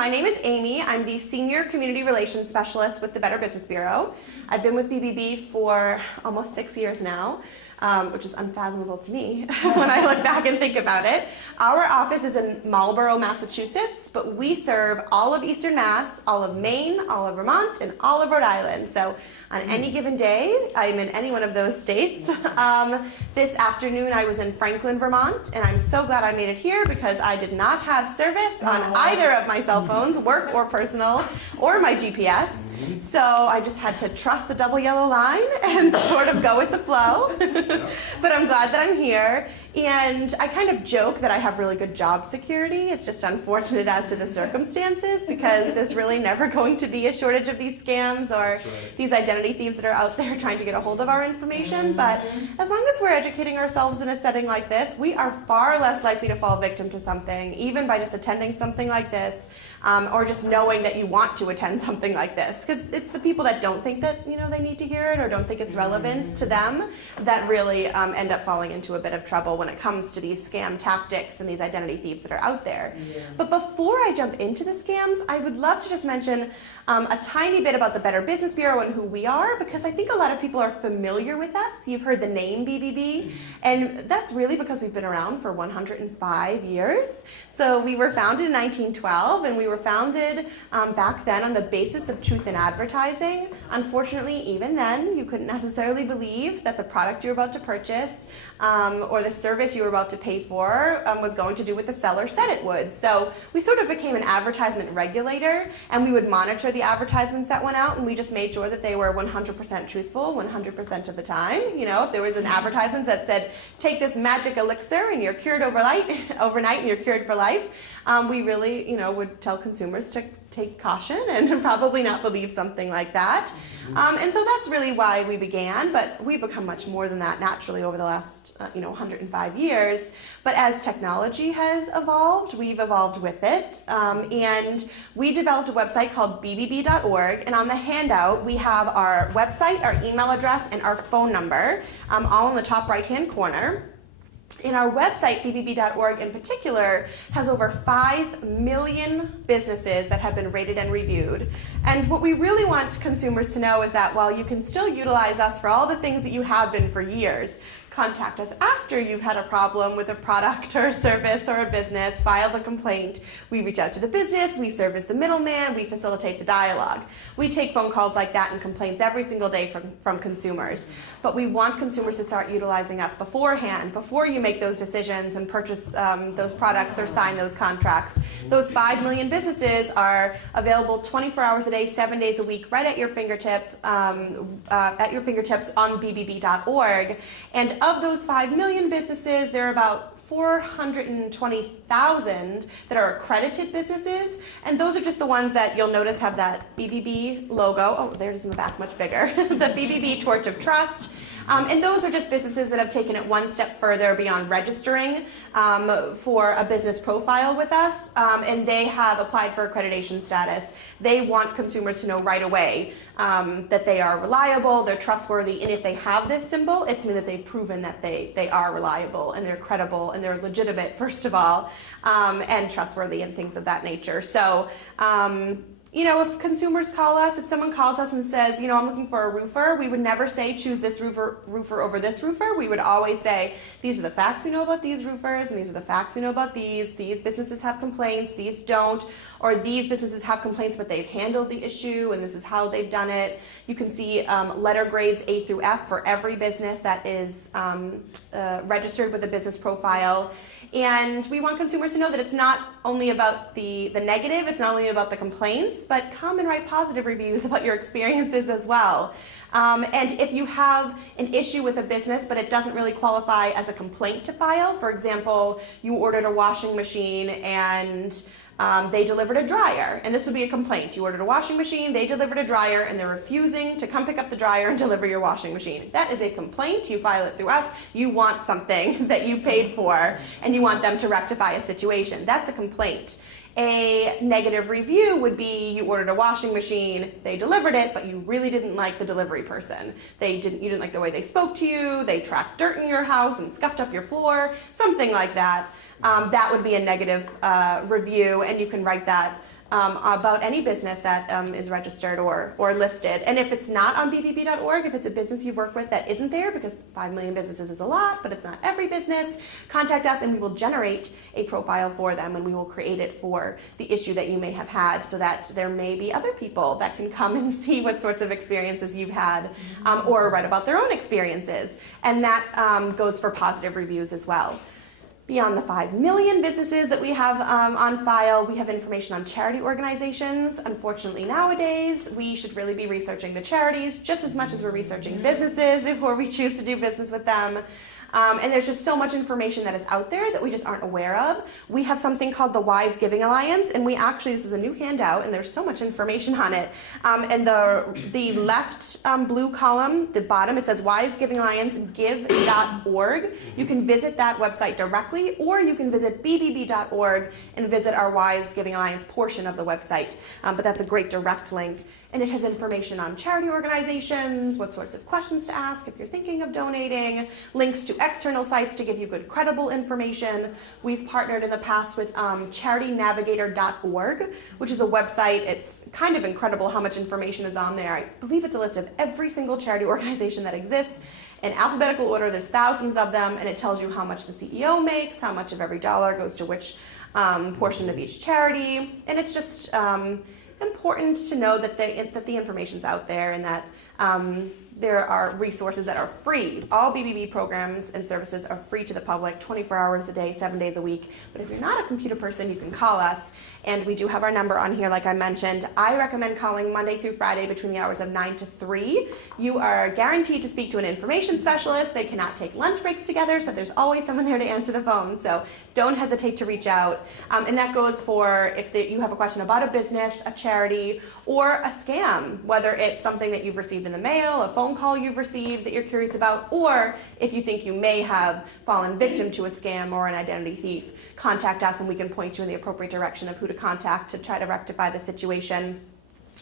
my name is Amy. I'm the Senior Community Relations Specialist with the Better Business Bureau. I've been with BBB for almost 6 years now, which is unfathomable to me when I look back and think about it. Our office is in Marlborough, Massachusetts, but we serve all of Eastern Mass, all of Maine, all of Vermont, and all of Rhode Island. So on any given day, I'm in any one of those states. This afternoon, I was in Franklin, Vermont, and I'm so glad I made it here because I did not have service on either of my cell phones, work or personal, or my GPS. So I just had to trust the double yellow line and sort of go with the flow. But I'm glad that I'm here. And I kind of joke that I have really good job security. It's just unfortunate as to the circumstances because there's really never going to be a shortage of these scams or these identity thieves that are out there trying to get a hold of our information. But as long as we're educating ourselves in a setting like this, we are far less likely to fall victim to something, even by just attending something like this, or just knowing that you want to attend something like this. Because it's the people that don't think that they need to hear it or don't think it's relevant to them that really end up falling into a bit of trouble when it comes to these scam tactics and these identity thieves that are out there. But before I jump into the scams, I would love to just mention a tiny bit about the Better Business Bureau and who we are, because I think a lot of people are familiar with us. You've heard the name BBB, and that's really because we've been around for 105 years. So we were founded in 1912, and we were founded back then on the basis of truth in advertising. Unfortunately, even then, you couldn't necessarily believe that the product you were about to purchase or the service you were about to pay for was going to do what the seller said it would. So we sort of became an advertisement regulator, and we would monitor the advertisements that went out, and we just made sure that they were 100% truthful 100% of the time. If there was an advertisement that said, take this magic elixir and you're cured overnight and you're cured for life, we really would tell consumers to take caution and probably not believe something like that. And so that's really why we began, but we've become much more than that naturally over the last 105 years. But as technology has evolved, we've evolved with it. And we developed a website called bbb.org, and on the handout we have our website, our email address, and our phone number, all in the top right-hand corner. And our website, bbb.org in particular, has over 5 million businesses that have been rated and reviewed. And what we really want consumers to know is that while you can still utilize us for all the things that you have been for years, contact us after you've had a problem with a product or a service or a business, file a complaint. We reach out to the business, we serve as the middleman, we facilitate the dialogue. We take phone calls like that and complaints every single day from consumers. But we want consumers to start utilizing us beforehand, before you make those decisions and purchase those products or sign those contracts. Those 5 million businesses are available 24 hours a day, 7 days a week, right at your fingertips on bbb.org. And of those 5 million businesses, there are about 420,000 that are accredited businesses, and those are just the ones that you'll notice have that BBB logo. Oh, there's in the back, much bigger. The BBB Torch of Trust. And those are just businesses that have taken it one step further beyond registering for a business profile with us, and they have applied for accreditation status. They want consumers to know right away that they are reliable, they're trustworthy, and if they have this symbol, it's mean that they've proven that they are reliable and they're credible and they're legitimate, first of all, and trustworthy and things of that nature. So, if consumers call us, if someone calls us and says, I'm looking for a roofer, we would never say choose this roofer over this roofer. We would always say, these are the facts we know about these roofers, and these are the facts we know about these. These businesses have complaints, these don't, or these businesses have complaints, but they've handled the issue, and this is how they've done it. You can see letter grades A through F for every business that is registered with a business profile. And we want consumers to know that it's not only about the negative, it's not only about the complaints, but come and write positive reviews about your experiences as well. And if you have an issue with a business, but it doesn't really qualify as a complaint to file, for example, you ordered a washing machine and they delivered a dryer, and this would be a complaint. You ordered a washing machine, they delivered a dryer, and they're refusing to come pick up the dryer and deliver your washing machine. That is a complaint. You file it through us. You want something that you paid for, and you want them to rectify a situation. That's a complaint. A negative review would be you ordered a washing machine, they delivered it, but you really didn't like the delivery person. You didn't like the way they spoke to you, they tracked dirt in your house and scuffed up your floor, something like that. That would be a negative review, and you can write that about any business that is registered or listed. And if it's not on bbb.org, if it's a business you've worked with that isn't there, because 5 million businesses is a lot, but it's not every business, contact us and we will generate a profile for them, and we will create it for the issue that you may have had, so that there may be other people that can come and see what sorts of experiences you've had, or write about their own experiences. And that goes for positive reviews as well. Beyond the 5 million businesses that we have on file, we have information on charity organizations. Unfortunately, nowadays, we should really be researching the charities just as much as we're researching businesses before we choose to do business with them. And there's just so much information that is out there that we just aren't aware of. We have something called the Wise Giving Alliance, and this is a new handout, and there's so much information on it. And the left blue column, the bottom, it says Wise Giving Alliance, give.org. You can visit that website directly, or you can visit bbb.org and visit our Wise Giving Alliance portion of the website. But that's a great direct link. And it has information on charity organizations, what sorts of questions to ask if you're thinking of donating, links to external sites to give you good, credible information. We've partnered in the past with charitynavigator.org, which is a website. It's kind of incredible how much information is on there. I believe it's a list of every single charity organization that exists. In alphabetical order, there's thousands of them, and it tells you how much the CEO makes, how much of every dollar goes to which portion of each charity. And it's just important to know that the information's out there, and that there are resources that are free. All BBB programs and services are free to the public, 24 hours a day, 7 days a week. But if you're not a computer person, you can call us. And we do have our number on here, like I mentioned. I recommend calling Monday through Friday between the hours of 9 to 3. You are guaranteed to speak to an information specialist. They cannot take lunch breaks together, so there's always someone there to answer the phone. So don't hesitate to reach out. And that goes for if you have a question about a business, a charity, or a scam, whether it's something that you've received in the mail, a phone call you've received that you're curious about, or if you think you may have fallen victim to a scam or an identity thief. Contact us and we can point you in the appropriate direction of who to contact to try to rectify the situation.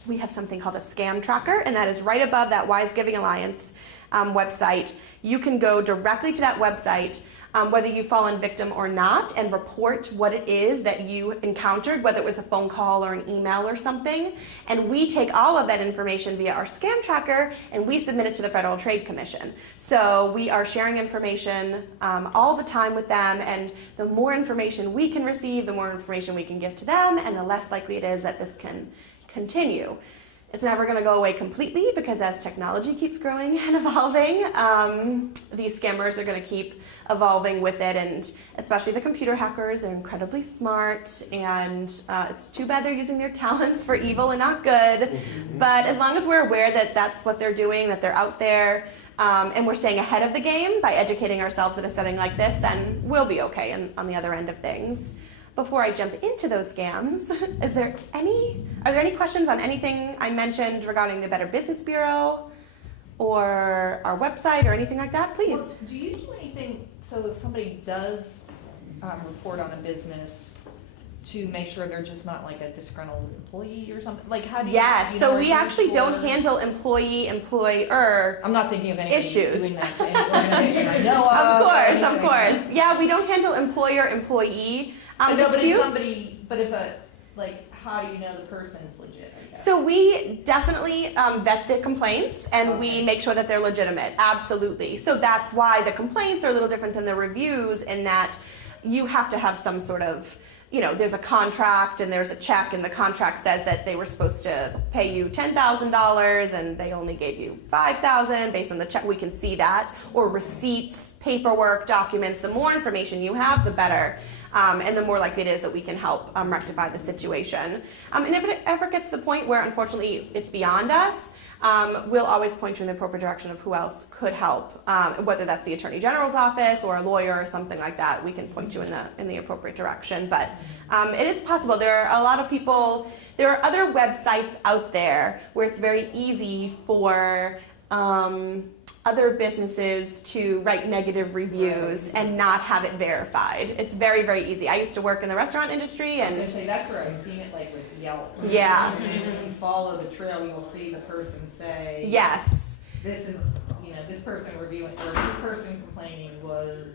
We have something called a scam tracker, and that is right above that Wise Giving Alliance website. You can go directly to that website, whether you've fallen victim or not, and report what it is that you encountered, whether it was a phone call or an email or something. And we take all of that information via our scam tracker and we submit it to the Federal Trade Commission. So we are sharing information all the time with them, and the more information we can receive, the more information we can give to them, and the less likely it is that this can continue. It's never going to go away completely, because as technology keeps growing and evolving, these scammers are going to keep evolving with it, and especially the computer hackers. They're incredibly smart, and it's too bad they're using their talents for evil and not good. But as long as we're aware that that's what they're doing, that they're out there, and we're staying ahead of the game by educating ourselves in a setting like this, then we'll be okay on the other end of things. Before I jump into those scams, are there any questions on anything I mentioned regarding the Better Business Bureau or our website or anything like that? Please. Well, do you do anything, so if somebody does report on a business, to make sure they're just not like a disgruntled employee or something? Like, how do you? Yes, so we actually don't handle employee-employer I'm not thinking of anybody issues. doing that to any organization I know of. Of course. Yeah, we don't handle employer-employee disputes. But if how do you know the person's legit? I guess? So we definitely vet the complaints, and we make sure that they're legitimate. Absolutely. So that's why the complaints are a little different than the reviews, in that you have to have some sort of, there's a contract and there's a check, and the contract says that they were supposed to pay you $10,000 and they only gave you $5,000 based on the check. We can see that. Or receipts, paperwork, documents. The more information you have, the better. And the more likely it is that we can help rectify the situation. And if it ever gets to the point where, unfortunately, it's beyond us, we'll always point you in the appropriate direction of who else could help, whether that's the Attorney General's office or a lawyer or something like that. We can point you in the appropriate direction. But it is possible. There are a lot of people. There are other websites out there where it's very easy for other businesses to write negative reviews and not have it verified. It's very, very easy. I used to work in the restaurant industry, and that's where I've seen it, like with Yelp. Yeah. And if you follow the trail, you'll see the person say, yes, this is, this person reviewing, or this person complaining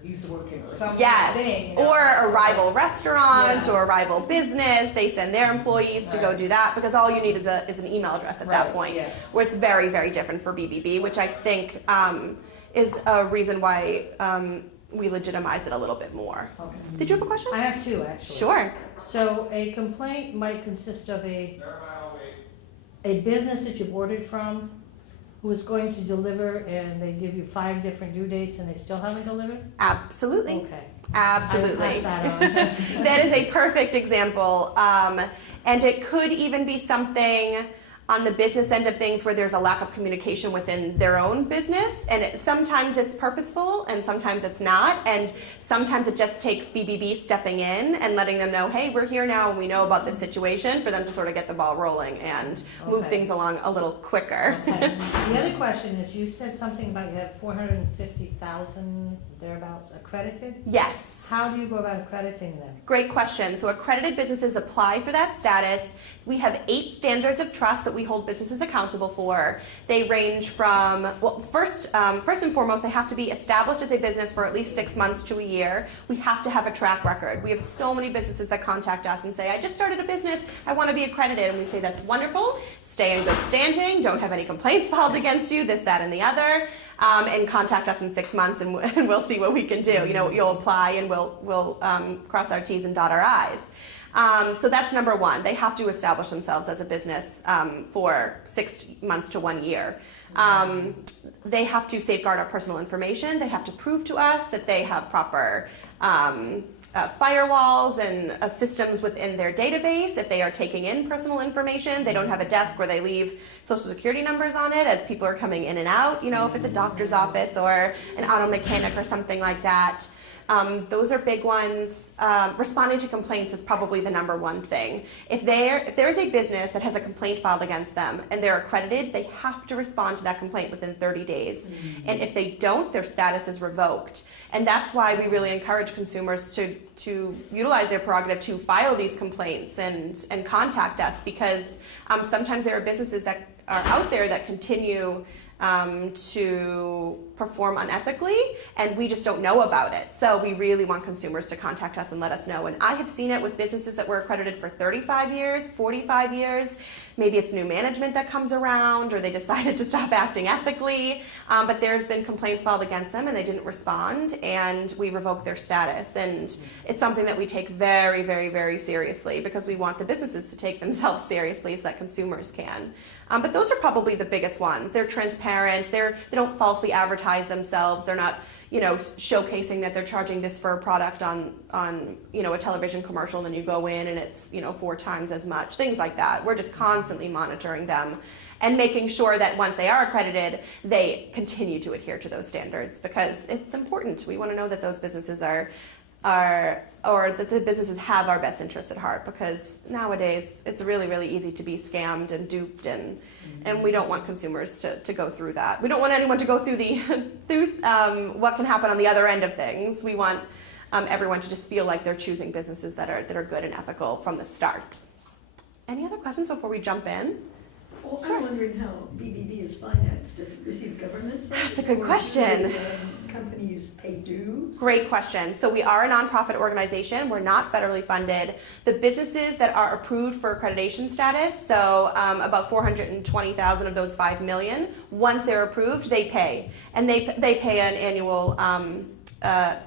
used to work here, or something. Yes, Thing, or a rival restaurant Yeah. or a rival business. They send their employees to go Right. do that because all you need is an email address at that Right, point. yeah. Where it's very, very different for BBB, which I think is a reason why we legitimize it a little bit more. Okay. Did you have a question? I have two, actually. Sure. So a complaint might consist of a business that you've ordered from who is going to deliver and they give you 5 different due dates and they still haven't delivered? Absolutely. Okay. Absolutely. I will pass that on. That is a perfect example. And it could even be something on the business end of things where there's a lack of communication within their own business. And sometimes it's purposeful and sometimes it's not. And sometimes it just takes BBB stepping in and letting them know, hey, we're here now and we know about this situation, for them to sort of get the ball rolling and move Okay. things along a little quicker. Okay. The other question is, you said something about you have 450,000 thereabouts accredited. Yes. How do you go about accrediting them? Great question. So accredited businesses apply for that status. We have 8 standards of trust that we hold businesses accountable for. They range from, well, first and foremost, they have to be established as a business for at least 6 months to a year. We have to have a track record. We have so many businesses that contact us and say, I just started a business, I want to be accredited. And we say, that's wonderful. Stay in good standing. Don't have any complaints filed against you, this, that, and the other. And contact us in 6 months and we'll see what we can do. You know, you'll apply and we'll cross our T's and dot our I's. So that's number one. They have to establish themselves as a business for 6 months to 1 year. They have to safeguard our personal information. They have to prove to us that they have proper firewalls and systems within their database. If they are taking in personal information, they don't have a desk where they leave social security numbers on it as people are coming in and out. You know, if it's a doctor's office or an auto mechanic or something like that. Those are big ones. Responding to complaints is probably the number one thing. If there is a business that has a complaint filed against them and they're accredited, they have to respond to that complaint within 30 days. Mm-hmm. And if they don't, their status is revoked. And that's why we really encourage consumers to utilize their prerogative to file these complaints and contact us, because sometimes there are businesses that are out there that continue to perform unethically, and we just don't know about it. So we really want consumers to contact us and let us know. And I have seen it with businesses that were accredited for 35 years, 45 years. Maybe it's new management that comes around, or they decided to stop acting ethically, but there's been complaints filed against them and they didn't respond, and we revoked their status. And it's something that we take very, very, very seriously, because we want the businesses to take themselves seriously so that consumers can. But those are probably the biggest ones. They're transparent. They don't falsely advertise themselves. They're not, you know, showcasing that they're charging this for a product on you know, a television commercial, and then you go in and it's, you know, 4 times as much. Things like that. We're just constantly monitoring them and making sure that once they are accredited, they continue to adhere to those standards, because it's important. We want to know that those businesses or that the businesses have our best interests at heart, because nowadays it's really, really easy to be scammed and duped, and we don't want consumers to go through that. We don't want anyone to go through what can happen on the other end of things. We want everyone to just feel like they're choosing businesses that are good and ethical from the start. Any other questions before we jump in? Well, Sure. I'm wondering how BBB is financed. Does it receive government funds? That's a good or question. do companies pay dues? Great question. So we are a nonprofit organization. We're not federally funded. The businesses that are approved for accreditation status, so about 420,000 of those 5 million, once they're approved, they pay. And they pay an annual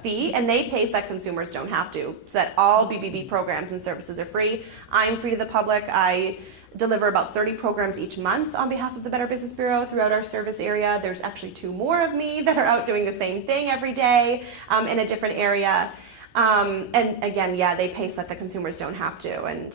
fee, and they pay so that consumers don't have to, so that all BBB programs and services are free. I'm free to the public. I deliver about 30 programs each month on behalf of the Better Business Bureau throughout our service area. There's actually 2 more of me that are out doing the same thing every day in a different area. And again, yeah, they pay so that the consumers don't have to. And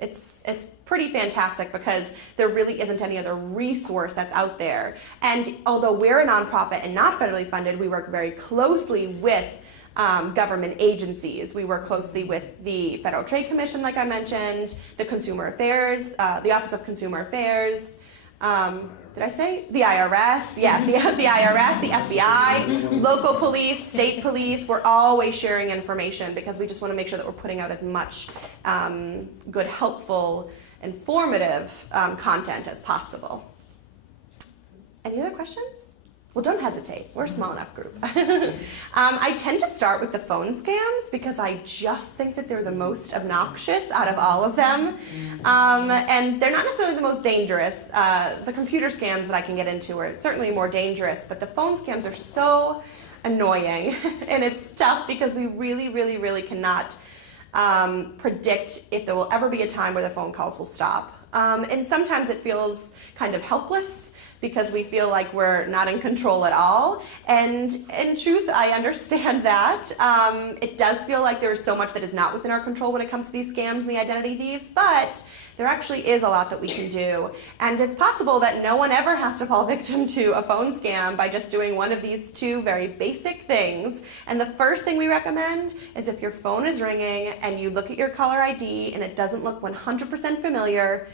it's pretty fantastic, because there really isn't any other resource that's out there. And although we're a nonprofit and not federally funded, we work very closely with government agencies. We work closely with the Federal Trade Commission, like I mentioned, the Consumer Affairs, the Office of Consumer Affairs, did I say? The IRS, yes, the IRS, the FBI, local police, state police. We're always sharing information, because we just want to make sure that we're putting out as much good, helpful, informative content as possible. Any other questions? Well, don't hesitate. We're a small enough group. I tend to start with the phone scams because I just think that they're the most obnoxious out of all of them. And they're not necessarily the most dangerous. The computer scams that I can get into are certainly more dangerous, but the phone scams are so annoying. And it's tough because we really cannot predict if there will ever be a time where the phone calls will stop. And sometimes it feels kind of helpless because we feel like we're not in control at all. And in truth, I understand that. It does feel like there's so much that is not within our control when it comes to these scams and the identity thieves, but there actually is a lot that we can do. And it's possible that no one ever has to fall victim to a phone scam by just doing one of these two very basic things. And the first thing we recommend is if your phone is ringing and you look at your caller ID and it doesn't look 100% familiar,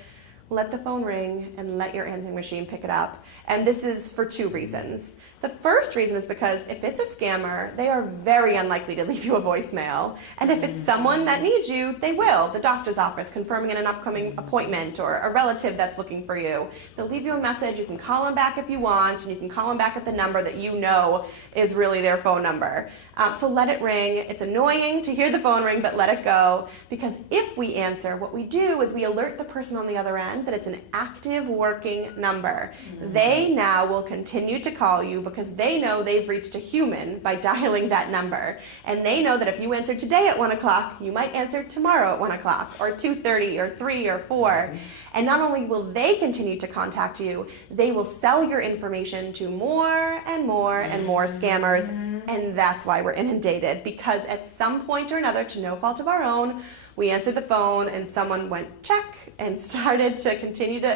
let the phone ring and let your answering machine pick it up. And this is for two reasons. The first reason is because if it's a scammer, they are very unlikely to leave you a voicemail. And if it's someone that needs you, they will. The doctor's office confirming an upcoming appointment or a relative that's looking for you. They'll leave you a message. You can call them back if you want, and you can call them back at the number that you know is really their phone number. So let it ring. It's annoying to hear the phone ring, but let it go. Because if we answer, what we do is we alert the person on the other end that it's an active working number. They now will continue to call you because they know they've reached a human by dialing that number. And they know that if you answer today at 1 o'clock, you might answer tomorrow at 1 o'clock, or 2:30, or 3, or 4. And not only will they continue to contact you, they will sell your information to more and more and more scammers. And that's why we're inundated, because at some point or another, to no fault of our own, we answered the phone and someone went check and started to continue to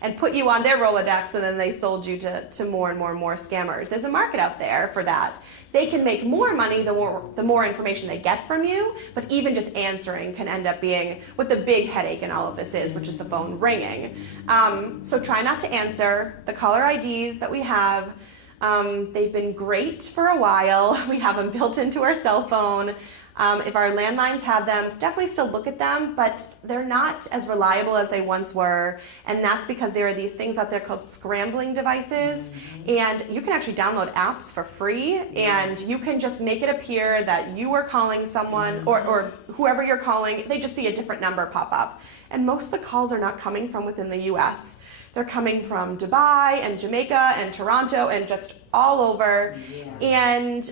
and put you on their Rolodex, and then they sold you to more and more and more scammers. There's a market out there for that. They can make more money the more information they get from you, but even just answering can end up being what the big headache in all of this is, which is the phone ringing. So try not to answer. The caller IDs that we have, they've been great for a while. We have them built into our cell phone. If our landlines have them, definitely still look at them, but they're not as reliable as they once were. And that's because there are these things out there called scrambling devices. And you can actually download apps for free, and you can just make it appear that you are calling someone, or whoever you're calling, they just see a different number pop up. And most of the calls are not coming from within the US. They're coming from Dubai and Jamaica and Toronto and just all over. And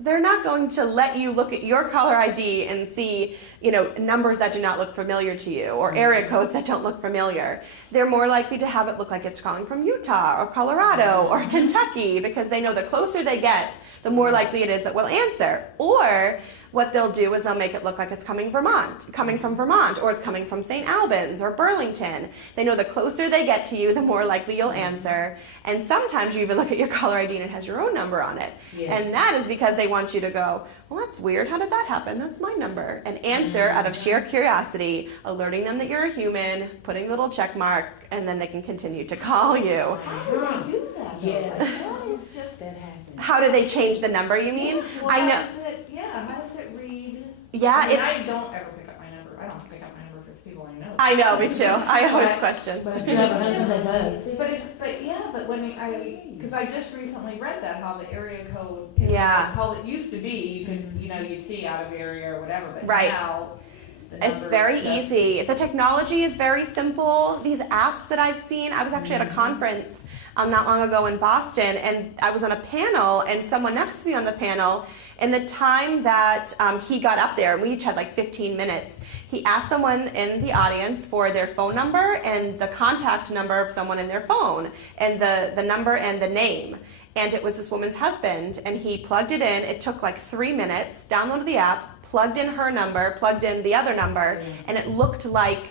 they're not going to let you look at your caller ID and see, numbers that do not look familiar to you or area codes that don't look familiar. They're more likely to have it look like it's calling from Utah or Colorado or Kentucky, because they know the closer they get, the more likely it is that we'll answer. Or what they'll do is they'll make it look like it's coming from Vermont, or it's coming from St. Albans or Burlington. They know the closer they get to you, the more likely you'll answer. And sometimes you even look at your caller ID and it has your own number on it. And that is because they want you to go, well, that's weird. How did that happen? That's my number. And answer out of sheer curiosity, alerting them that you're a human, putting a little check mark, and then they can continue to call you. How do they do that? Yes. How is just that happening? How do they change the number, you mean? I know. How does it read? Yeah, I it's... don't ever pick up my number. I don't pick up my number for the people I know. I know, me too. I always question. But if you have a husband that does. But when because I just recently read that, how the area code, how it used to be, you could, you'd see out of area or whatever, but now it's very easy. The technology is very simple. These apps that I've seen, I was actually at a conference not long ago in Boston, and I was on a panel, and someone next to me on the panel, in the time that he got up there, and we each had like 15 minutes, he asked someone in the audience for their phone number and the contact number of someone in their phone, and the number and the name. And it was this woman's husband, and he plugged it in. It took like 3 minutes, downloaded the app, plugged in her number, plugged in the other number, and it looked like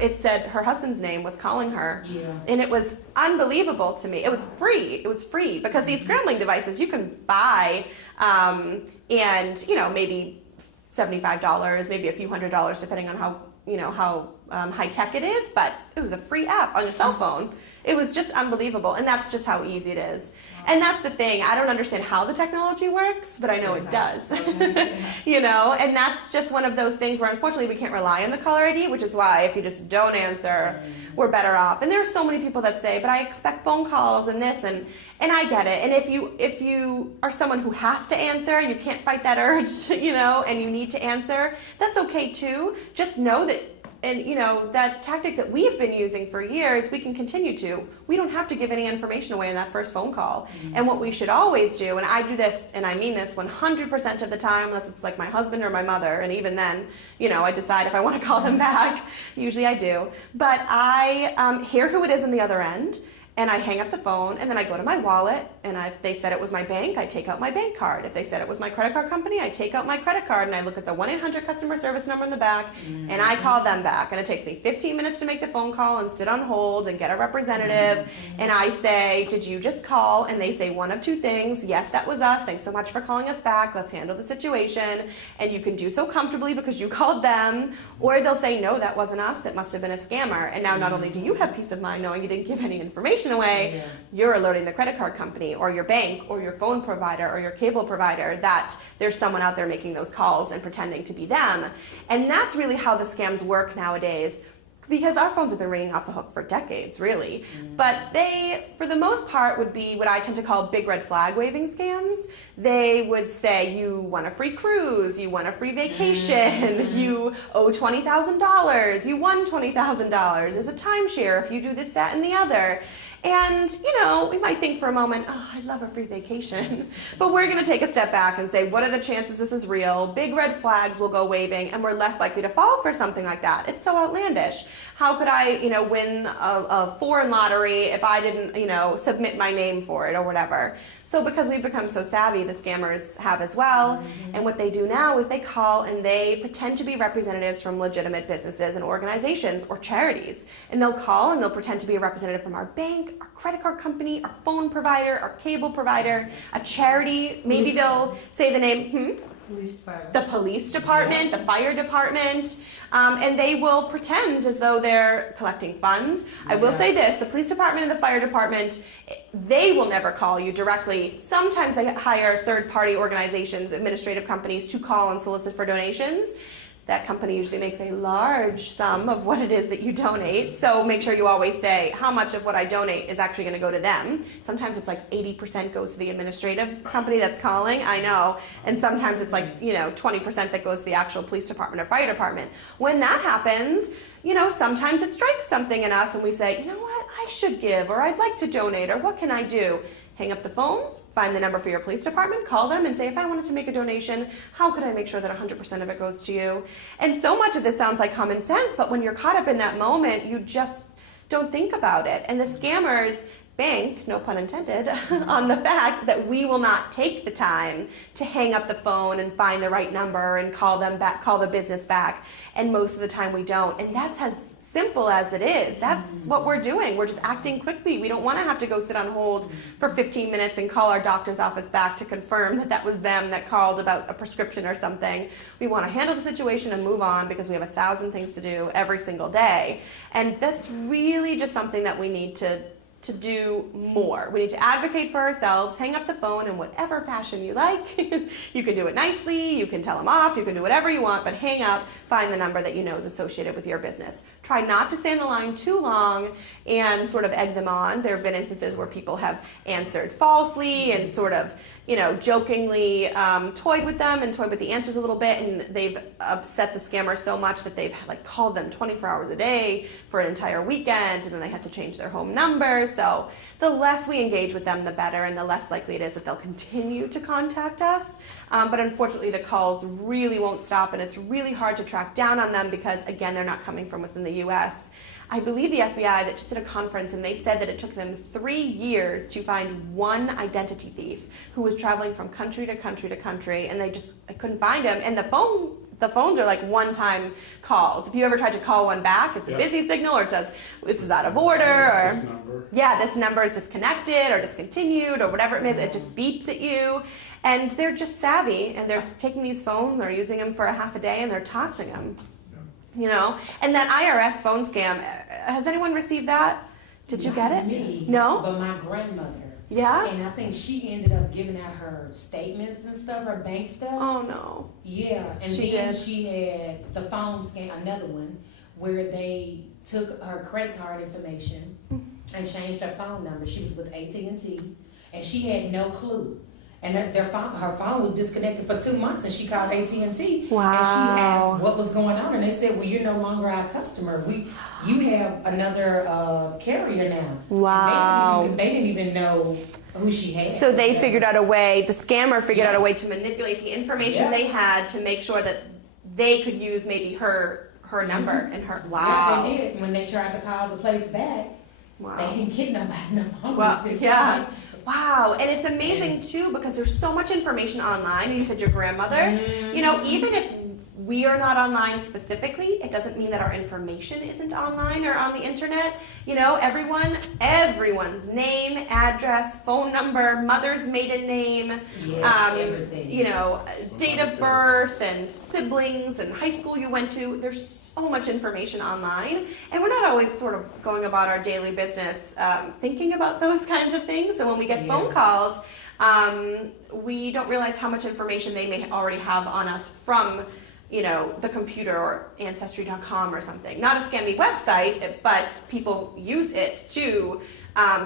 it said her husband's name was calling her. And it was unbelievable to me. It was free. It was free because these scrambling devices you can buy, and maybe $75, maybe a few $100s, depending on how high tech it is, but it was a free app on your cell phone. It was just unbelievable, and that's just how easy it is. And that's the thing. I don't understand how the technology works, but I know it does. You know, and that's just one of those things where unfortunately we can't rely on the caller ID, which is why if you just don't answer, we're better off. And there are so many people that say, but I expect phone calls and this, and I get it. And if you are someone who has to answer, you can't fight that urge, you know, and you need to answer, that's okay too. Just know that, and you know, that tactic that we have been using for years, we can continue to. We don't have to give any information away in that first phone call. And what we should always do, and I do this, and I mean this 100% of the time, unless it's like my husband or my mother, and even then, you know, I decide if I want to call them back. Usually I do. But I hear who it is on the other end, and I hang up the phone, and then I go to my wallet, and if they said it was my bank, I take out my bank card. If they said it was my credit card company, I take out my credit card, and I look at the 1-800 customer service number in the back, and I call them back. And it takes me 15 minutes to make the phone call and sit on hold and get a representative. And I say, did you just call? And they say one of two things. Yes, that was us. Thanks so much for calling us back. Let's handle the situation. And you can do so comfortably because you called them. Or they'll say, no, that wasn't us. It must have been a scammer. And now not only do you have peace of mind knowing you didn't give any information away, you're alerting the credit card company or your bank or your phone provider or your cable provider that there's someone out there making those calls and pretending to be them. And that's really how the scams work nowadays, because our phones have been ringing off the hook for decades, really. But they, for the most part, would be what I tend to call big red flag waving scams. They would say, you want a free cruise, you want a free vacation, you owe $20,000, you won $20,000, there's a timeshare if you do this, that, and the other. And, you know, we might think for a moment, oh, I love a free vacation. But we're going to take a step back and say, what are the chances this is real? Big red flags will go waving, and we're less likely to fall for something like that. It's so outlandish. How could I, you know, win a foreign lottery if I didn't, you know, submit my name for it or whatever? So because we've become so savvy, the scammers have as well. And what they do now is they call and they pretend to be representatives from legitimate businesses and organizations or charities. And they'll call and they'll pretend to be a representative from our bank, our credit card company, our phone provider, our cable provider, a charity. Maybe they'll say the name, Police department. the police department, the fire department, and they will pretend as though they're collecting funds. I will say this, the police department and the fire department, they will never call you directly. Sometimes they hire third-party organizations, administrative companies to call and solicit for donations. That company usually makes a large sum of what it is that you donate. So make sure you always say how much of what I donate is actually going to go to them. Sometimes it's like 80% goes to the administrative company that's calling, I know. And sometimes it's like, you know, 20% that goes to the actual police department or fire department. When that happens, you know, sometimes it strikes something in us and we say, you know what, I should give, or I'd like to donate, or what can I do? Hang up the phone, find the number for your police department, call them and say, if I wanted to make a donation, how could I make sure that 100% of it goes to you? And so much of this sounds like common sense, but when you're caught up in that moment, you just don't think about it. And the scammers bank, no pun intended, on the fact that we will not take the time to hang up the phone and find the right number and call them back, call the business back. And most of the time we don't. And that's as simple as it is. That's what we're doing. We're just acting quickly. We don't want to have to go sit on hold for 15 minutes and call our doctor's office back to confirm that that was them that called about a prescription or something. We want to handle the situation and move on because we have 1,000 things to do every single day. And that's really just something that we need to do more. We need to advocate for ourselves, hang up the phone in whatever fashion you like. You can do it nicely, you can tell them off, you can do whatever you want, but hang up, find the number that you know is associated with your business. Try not to stay on the line too long and sort of egg them on. There have been instances where people have answered falsely and sort of, you know, jokingly toyed with them and toyed with the answers a little bit, and they've upset the scammer so much that they've like called them 24 hours a day for an entire weekend, and then they have to change their home number. So the less we engage with them, the better, and the less likely it is that they'll continue to contact us. But unfortunately, the calls really won't stop, and it's really hard to track down on them because, again, they're not coming from within the U.S. I believe the FBI that just did a conference, and they said that it took them 3 years to find one identity thief who was traveling from country to country to country, and they couldn't find him. And the phones are like one-time calls. If you ever tried to call one back, it's a busy signal, or it says this is out of order, or this number is disconnected or discontinued, or whatever it means. It just beeps at you. And they're just savvy, and they're taking these phones, they're using them for a half a day, and they're tossing them. you know. And that IRS phone scam, has anyone received that? Did you get it? Me, No? but my grandmother. Yeah? And I think she ended up giving out her statements and stuff, her bank stuff. Oh no. Yeah, and She then did. she had the phone scam, another one, where they took her credit card information and changed her phone number. She was with AT&T, and she had no clue. And her phone was disconnected for 2 months, and she called AT&T, and she Wow. asked what was going on, and they said, "Well, you're no longer our customer. You have another carrier now." Wow. And they didn't even know who she had. So they figured out a way, the scammer figured out a Yeah. way to manipulate the information Yeah. they had to make sure that they could use maybe her number and her, wow. Yeah, they did. When they tried to call the place back, they Wow. didn't get nobody. The phone Well, was yeah. disconnected. Wow, and it's amazing too because there's so much information online. And you said your grandmother. Mm-hmm. You know, even if we are not online specifically, it doesn't mean that our information isn't online or on the internet. You know, everyone's name, address, phone number, mother's maiden name, Yes, everything. you know, date of birth and siblings and high school you went to. There's so much information online, and we're not always sort of going about our daily business thinking about those kinds of things. So when we get phone calls, we don't realize how much information they may already have on us from, you know, the computer or Ancestry.com or something. Not a scammy website, but people use it to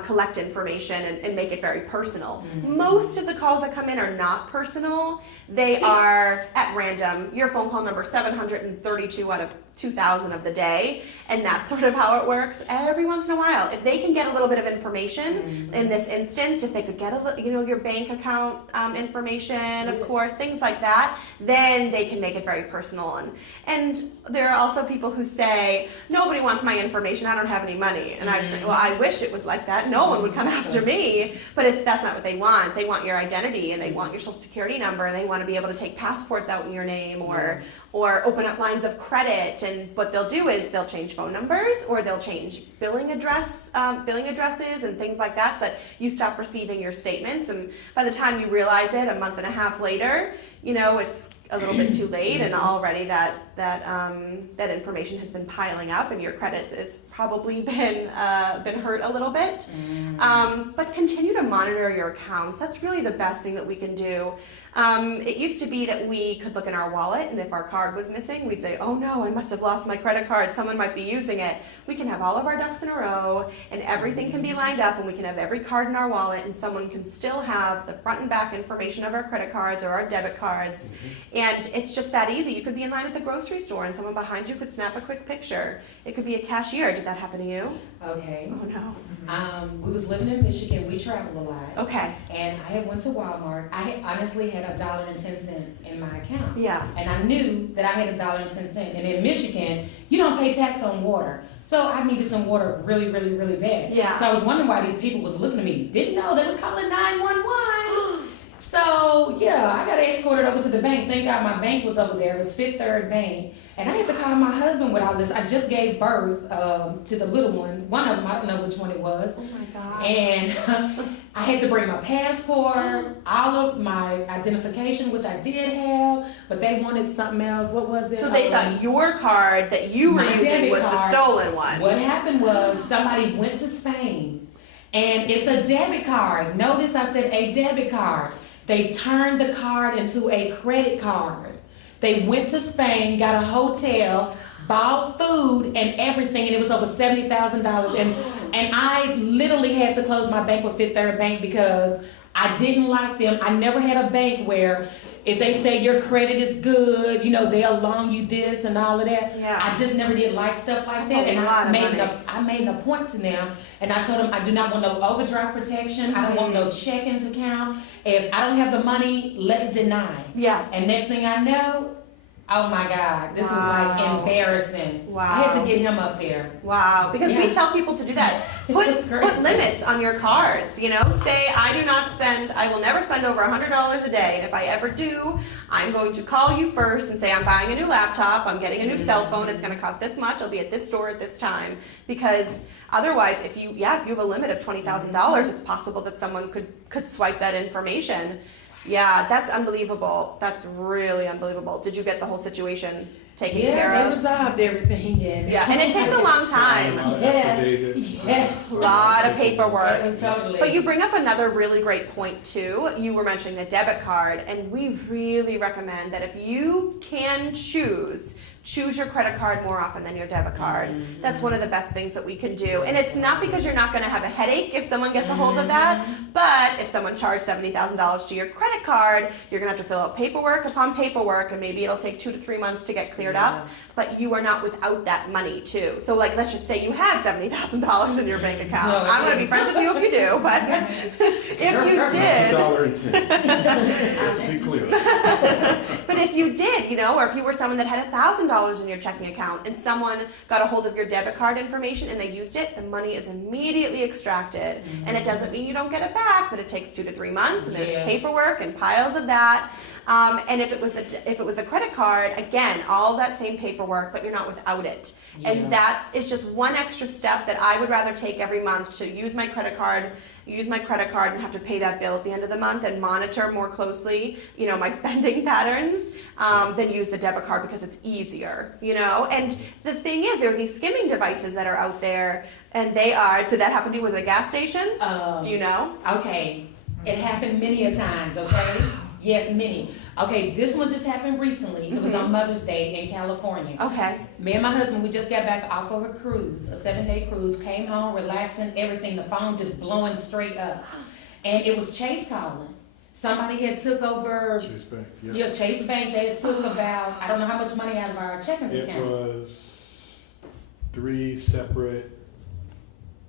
collect information and make it very personal. Most of the calls that come in are not personal. They are at random. Your phone call number 732 out of 2,000 of the day, and that's sort of how it works. Every once in a while, if they can get a little bit of information, in this instance, if they could get your bank account information, of course, things like that, then they can make it very personal. And there are also people who say, nobody wants my information, I don't have any money. And I just think, well, I wish it was like that. No one would come after me, but that's not what they want. They want your identity, and they want your social security number, and they want to be able to take passports out in your name or open up lines of credit. And what they'll do is they'll change phone numbers, or they'll change billing addresses and things like that, so that you stop receiving your statements. And by the time you realize it, a month and a half later, you know, it's a little bit too late, and already that information has been piling up, and your credit has probably been hurt a little bit. But continue to monitor your accounts. That's really the best thing that we can do. It used to be that we could look in our wallet, and if our card was missing, we'd say, oh no, I must have lost my credit card. Someone might be using it. We can have all of our ducks in a row, and everything can be lined up, and we can have every card in our wallet, and someone can still have the front and back information of our credit cards or our debit cards. And it's just that easy. You could be in line at the grocery store, and someone behind you could snap a quick picture. It could be a cashier. Did that happen to you? Okay. Oh no. We was living in Michigan. We travel a lot. Okay. And I had went to Walmart. I had honestly had $1.10 in my account. Yeah. And I knew that I had $1.10. And in Michigan, you don't pay tax on water. So I needed some water really, really, really bad. Yeah. So I was wondering why these people was looking at me. Didn't know they was calling 911. So yeah, I got escorted over to the bank. Thank God my bank was over there. It was Fifth Third Bank. And I had to call my husband with all this. I just gave birth to the little one. One of them, I don't know which one it was. Oh my gosh. And I had to bring my passport, all of my identification, which I did have, but they wanted something else. What was it? So they thought your card that you were My using debit was the card. stolen one. What happened was somebody went to Spain, and it's a debit card. Notice I said a debit card. They turned the card into a credit card. They went to Spain, got a hotel, bought food and everything, and it was over $70,000. And I literally had to close my bank with Fifth Third Bank because I didn't like them. I never had a bank where if they say your credit is good, you know, they'll loan you this and all of that. Yeah. I just never did like stuff like That's that. a And lot of money. I made a point to them, and I told them I do not want no overdraft protection. I don't want no check-ins account. If I don't have the money, let it deny. Yeah. And next thing I know, oh my God, this was like Wow. embarrassing. Wow. I had to get him up there. Wow, because we Yeah. tell people to do that. Put It's crazy. limits on your cards, you know, say I will never spend over $100 a day, and if I ever do, I'm going to call you first and say I'm buying a new laptop, I'm getting a new cell phone, it's gonna cost this much, I'll be at this store at this time. Because otherwise, if you have a limit of $20,000, it's possible that someone could swipe that information. Yeah, that's unbelievable. That's really unbelievable. Did you get the whole situation taken care Yeah, they of. resolved everything, and Yeah, and it takes a long time. Yes. A lot of It paperwork. was totally. But you bring up another really great point too. You were mentioning the debit card, and we really recommend that if you can choose your credit card more often than your debit card. Mm-hmm. That's one of the best things that we can do. And it's not because you're not going to have a headache if someone gets a hold of that, but if someone charged $70,000 to your credit card, you're going to have to fill out paperwork upon paperwork, and maybe it'll take 2 to 3 months to get cleared up, but you are not without that money too. So like, let's just say you had $70,000 in your bank account. No, I'm going to be friends with you if you do, but if you did, $1.10. Just to be clear. but if you did, or if you were someone that had $1,000 in your checking account and someone got a hold of your debit card information and they used it, the money is immediately extracted. And it doesn't mean you don't get it back, but it takes 2 to 3 months, and there's Yes. paperwork and piles of that. And if it was the credit card, again, all that same paperwork, but you're not without it. Yeah. And it's just one extra step that I would rather take every month, to use my credit card and have to pay that bill at the end of the month and monitor more closely, my spending patterns, than use the debit card, because it's easier, And the thing is, there are these skimming devices that are out there, and did that happen to you? Was it a gas station? Do you know? Okay, it happened many a times, okay? Yes, many. Okay, this one just happened recently. It was on Mother's Day in California. Okay. Me and my husband, we just got back off of a cruise, a 7-day cruise, came home, relaxing, everything, the phone just blowing straight up. And it was Chase calling. Somebody had took over, Chase Bank, yeah. your Chase Bank, they had took about, I don't know how much money out of our checking It account. was 3 separate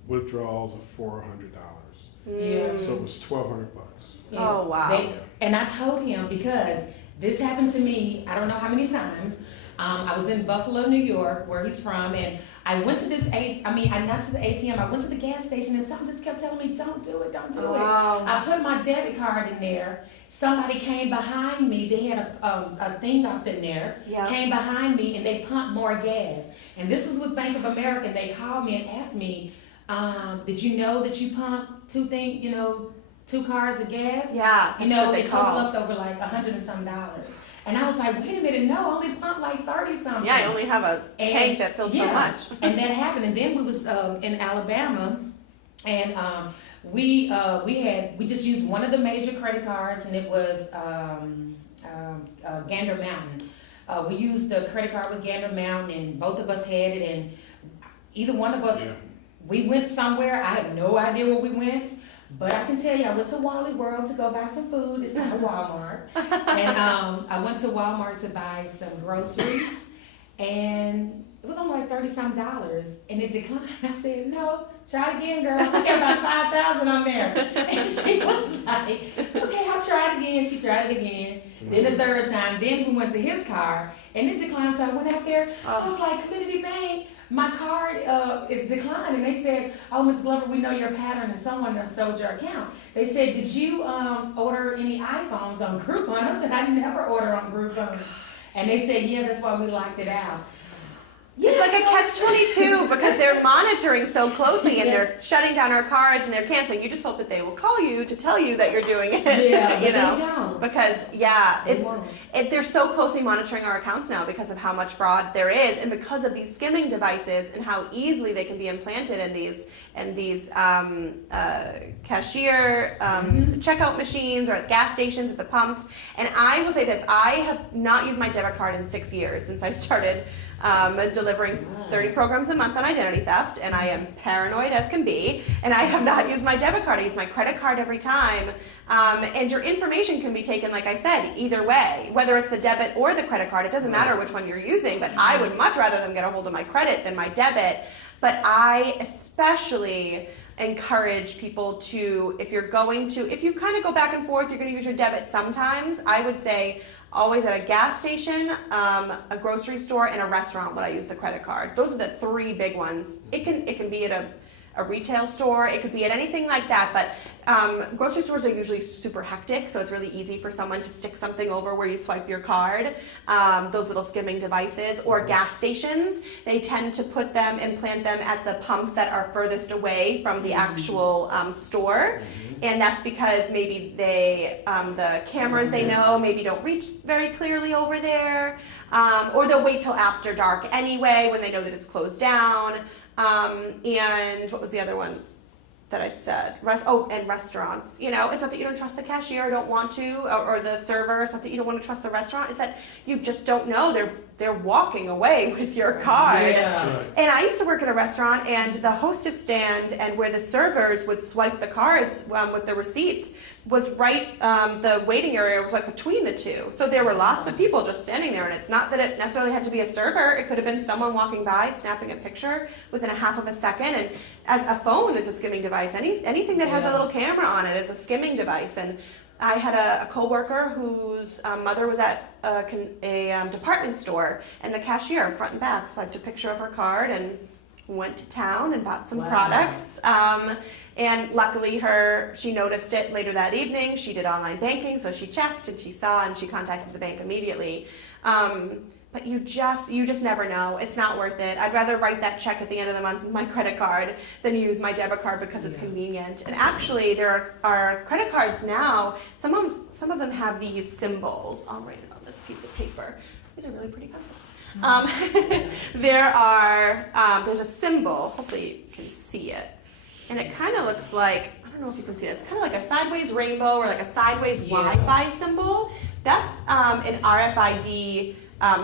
withdrawals of $400. Yeah. So it was $1,200. Yeah. Oh, wow. And I told him, because this happened to me, I don't know how many times. I was in Buffalo, New York, where he's from, and I went to this not to the ATM, I went to the gas station, and something just kept telling me, don't do it, don't do it. Oh. I put my debit card in there. Somebody came behind me, they had a thing off in there, Yeah. came behind me, and they pumped more gas. And this is with Bank of America, and they called me and asked me, did you know that you pumped 2 cards of gas? Yeah, that's what they it call. totaled up to over like $100 and some. And I was like, wait a minute, no, I only pumped like 30 something. Yeah, I only have a tank that fills so much. And that happened. And then we was in Alabama, and we just used one of the major credit cards, and it was Gander Mountain. We used the credit card with Gander Mountain, and both of us had it, and either one of us, we went somewhere. I have no idea where we went. But I can tell you, I went to Wally World to go buy some food. It's not a Walmart. And I went to Walmart to buy some groceries. And it was only like $30-some. And it declined. I said, no, try it again, girl. I got about 5,000 on there. And she was like, okay, I'll try it again. She tried it again. Then the third time. Then we went to his car. And it declined. So I went out there. I was like, Community Bank, my card is declined. And they said, oh, Ms. Glover, we know your pattern, and someone done stole your account. They said, did you order any iPhones on Groupon? I said, I never order on Groupon. And they said, yeah, that's why we locked it out. It's like a catch-22 because they're monitoring so closely, and they're shutting down our cards and they're canceling. You just hope that they will call you to tell you that you're doing it. Yeah, but they don't. Because they're so closely monitoring our accounts now because of how much fraud there is, and because of these skimming devices and how easily they can be implanted in these cashier checkout machines or at gas stations, at the pumps. And I will say this: I have not used my debit card in 6 years since I started delivering 30 programs a month on identity theft, and I am paranoid as can be, and I have not used my debit card. I use my credit card every time, and your information can be taken, like I said, either way, whether it's the debit or the credit card. It doesn't matter which one you're using, but I would much rather them get a hold of my credit than my debit. But I especially encourage people to, if you kind of go back and forth, you're going to use your debit sometimes, I would say always at a gas station, a grocery store, and a restaurant would I use the credit card. Those are the 3 big ones. It can be at a retail store. It could be at anything like that, but grocery stores are usually super hectic, so it's really easy for someone to stick something over where you swipe your card, those little skimming devices, or gas stations. They tend to put them and plant them at the pumps that are furthest away from the actual store, and that's because maybe the cameras they know maybe don't reach very clearly over there, or they'll wait till after dark anyway when they know that it's closed down. And what was the other one that I said? And restaurants. You know, it's not that you don't trust the cashier or don't want to, or the server. It's not that you don't want to trust the restaurant. It's that you just don't know. They're walking away with your card. Yeah. Right. And I used to work at a restaurant, and the hostess stand and where the servers would swipe the cards with the receipts was right, the waiting area was right between the two. So there were lots of people just standing there, and it's not that it necessarily had to be a server. It could have been someone walking by, snapping a picture within a half of a second. And a phone is a skimming device. Anything that has a little camera on it is a skimming device. And I had a coworker whose mother was at a department store, and the cashier, front and back, swiped a picture of her card and went to town and bought some products. And luckily she noticed it later that evening. She did online banking, so she checked and she saw and she contacted the bank immediately. But you just never know. It's not worth it. I'd rather write that check at the end of the month with my credit card than use my debit card because it's convenient. And actually, there are credit cards now. Some of them have these symbols. I'll write it on this piece of paper. These are really pretty pencils. There's a symbol. Hopefully you can see it. And it kind of looks like, I don't know if you can see it. It's kind of like a sideways rainbow or like a sideways Wi-Fi symbol. That's an RFID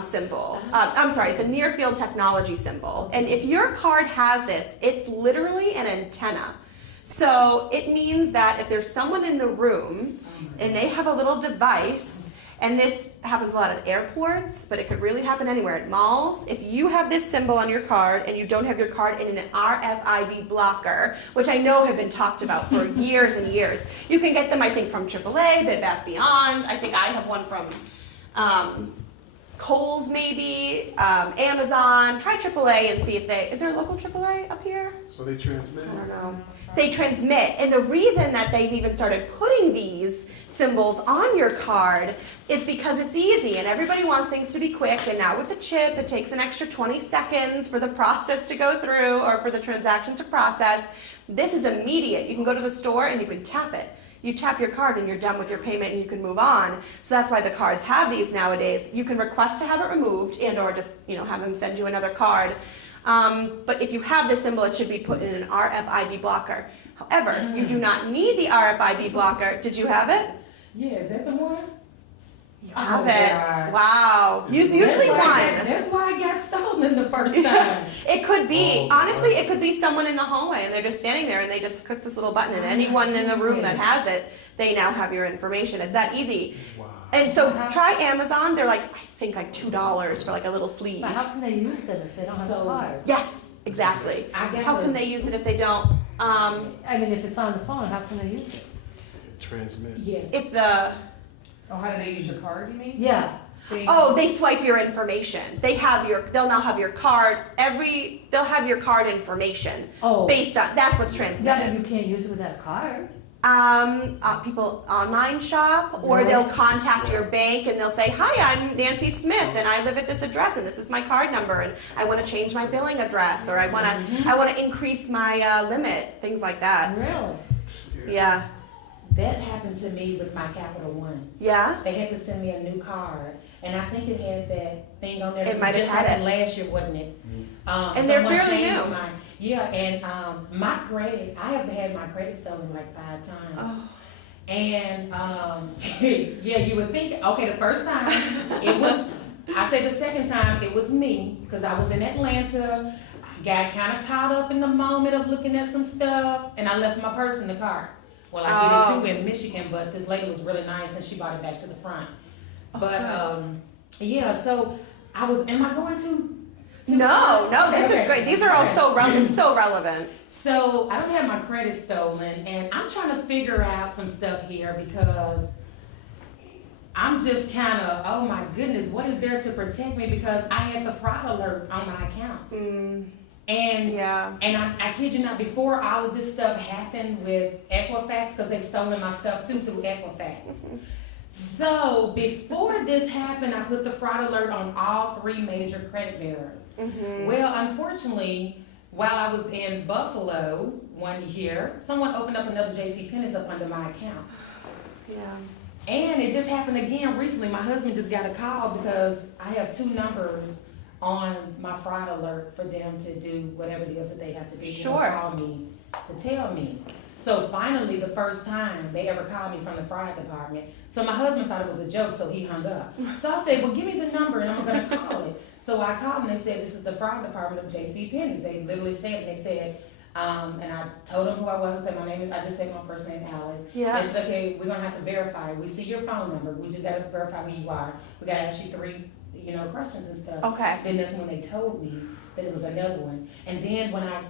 symbol. I'm sorry, it's a near field technology symbol. And if your card has this, it's literally an antenna. So it means that if there's someone in the room and they have a little device, and this happens a lot at airports, but it could really happen anywhere, at malls. If you have this symbol on your card and you don't have your card in an RFID blocker, which I know have been talked about for years and years, you can get them, I think, from AAA, Bed Bath Beyond. I think I have one from Kohl's maybe, Amazon. Try AAA and see if is there a local AAA up here? So they transmit? I don't know. They transmit, and the reason that they've even started putting these symbols on your card is because it's easy, and everybody wants things to be quick, and now with the chip, it takes an extra 20 seconds for the process to go through, or for the transaction to process. This is immediate. You can go to the store and you can tap it. You tap your card and you're done with your payment and you can move on. So that's why the cards have these nowadays. You can request to have it removed and or just have them send you another card. But if you have this symbol, it should be put in an RFID blocker. However, you do not need the RFID blocker. Did you have it? Yeah, is that the one? You have Oh, it. God. Wow. Usually one. That's why I got stolen the first time. It could be. Oh, Honestly, it could be someone in the hallway and they're just standing there and they just click this little button and anyone in the room that has it, they now have your information. It's that easy. Wow. And so try Amazon. They're I think $2 for a little sleeve. But how can they use them if they don't have a So- card? Yes, exactly. I got How can they use it if they don't? I mean, if it's on the phone, how can they use it? It transmits. Yes. If the Oh, how do they use your card, you mean? Yeah. they swipe your information. They'll now have your card. They'll have your card information Oh. based on that's what's Yeah, transmitted. but you can't use it without a card. People online shop, or they'll contact your bank and they'll say, "Hi, I'm Nancy Smith, and I live at this address, and this is my card number, and I want to change my billing address, or I want to increase my limit," things like that. Really? Yeah, That happened to me with my Capital One. yeah. They had to send me a new card, and I think it had that thing on there. It might have just had happened it. last year, wasn't it? And they're someone fairly changed new. mine. Yeah, and my credit, I have had my credit stolen like 5 times. Oh. And yeah, you would think, okay, the first time it was, I said the second time it was me, because I was in Atlanta. I got kind of caught up in the moment of looking at some stuff, and I left my purse in the car. Well, I did it too in Michigan, but this lady was really nice and she brought it back to the front. But yeah, so am I going to? No, this is Okay. great. These are all so relevant. So relevant. So I don't have my credit stolen, and I'm trying to figure out some stuff here because I'm just kind of, oh my goodness, what is there to protect me? Because I had the fraud alert on my accounts. And Yeah. and I kid you not, before all of this stuff happened with Equifax, because they stolen my stuff too through Equifax. So before this happened, I put the fraud alert on all 3 major credit bureaus. Mm-hmm. Well, unfortunately, while I was in Buffalo one year, someone opened up another JCPenney's up under my account. Yeah. And it just happened again recently. My husband just got a call because I have 2 numbers on my fraud alert for them to do whatever it is that they have to do. Sure. They call me to tell me. So finally, the first time they ever called me from the fraud department. So my husband thought it was a joke, so he hung up. So I said, well, give me the number and I'm gonna call it. So I called and they said, this is the fraud department of JCPenney's. They literally said, and they said, and I told them who I was. I said, my name is, I just said my first name, Alice. Yeah. They said, okay, we're gonna have to verify. We see your phone number. We just gotta verify who you are. We gotta ask you 3, questions and stuff. Okay. Then that's when they told me that it was another one. And then when I,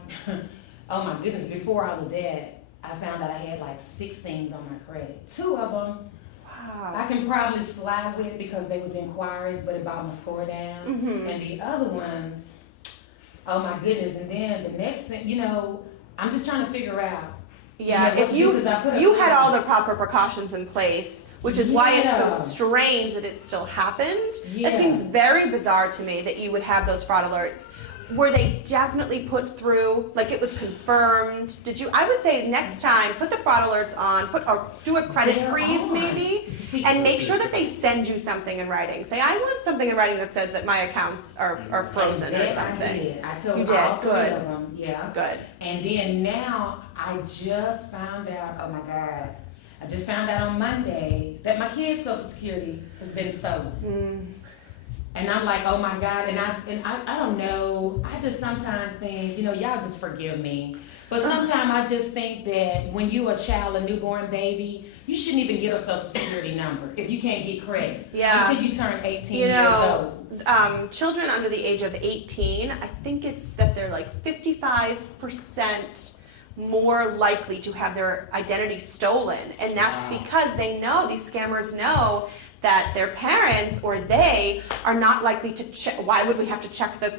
oh my goodness, before all of that, I found out I had like 6 things on my credit. 2 of them I Wow. can probably slide with because they was inquiries, but it brought my score down. Mm-hmm. And the other ones, oh my goodness. And then the next thing, I'm just trying to figure out. Yeah, what if to do, 'cause I put up you had all the fence. proper precautions in place, which is why it's Yeah. so strange that it still happened. Yeah. It seems very bizarre to me that you would have those fraud alerts. Were they definitely put through, like it was confirmed? I would say next time, put the fraud alerts on, or do a credit They're freeze on. maybe, See, and make sure that they send you something in writing. Say, I want something in writing that says that my accounts are frozen or and that something. I did. I told You did? all 3 Good. of them, yeah. Good. And then now I just found out, oh my God, I just found out on Monday that my kid's Social Security has been stolen. Mm. And I'm like, oh my God, and I don't know, I just sometimes think, y'all just forgive me. But sometimes I just think that when you a child, a newborn baby, you shouldn't even get a Social Security number if you can't get credit. Yeah. Until you turn 18 You years know, old. children under the age of 18, I think it's that they're like 55% more likely to have their identity stolen. And that's because they know, these scammers know that their parents or they are not likely to check. Why would we have to check the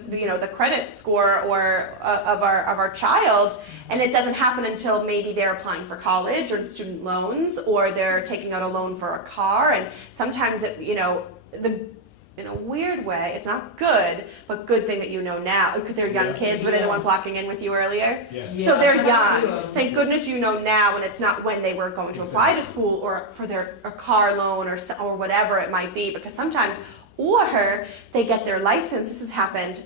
credit score or of our child? And it doesn't happen until maybe they're applying for college or student loans, or they're taking out a loan for a car. And sometimes in a weird way, it's not good, but good thing that you know now. They're young Yeah. kids. Were they the ones locking in with you earlier? Yes. Yeah. So they're I see young. 'em. Thank goodness you know now, and it's not when they were going to apply to school or for a car loan or whatever it might be. Because sometimes, or they get their license. This has happened.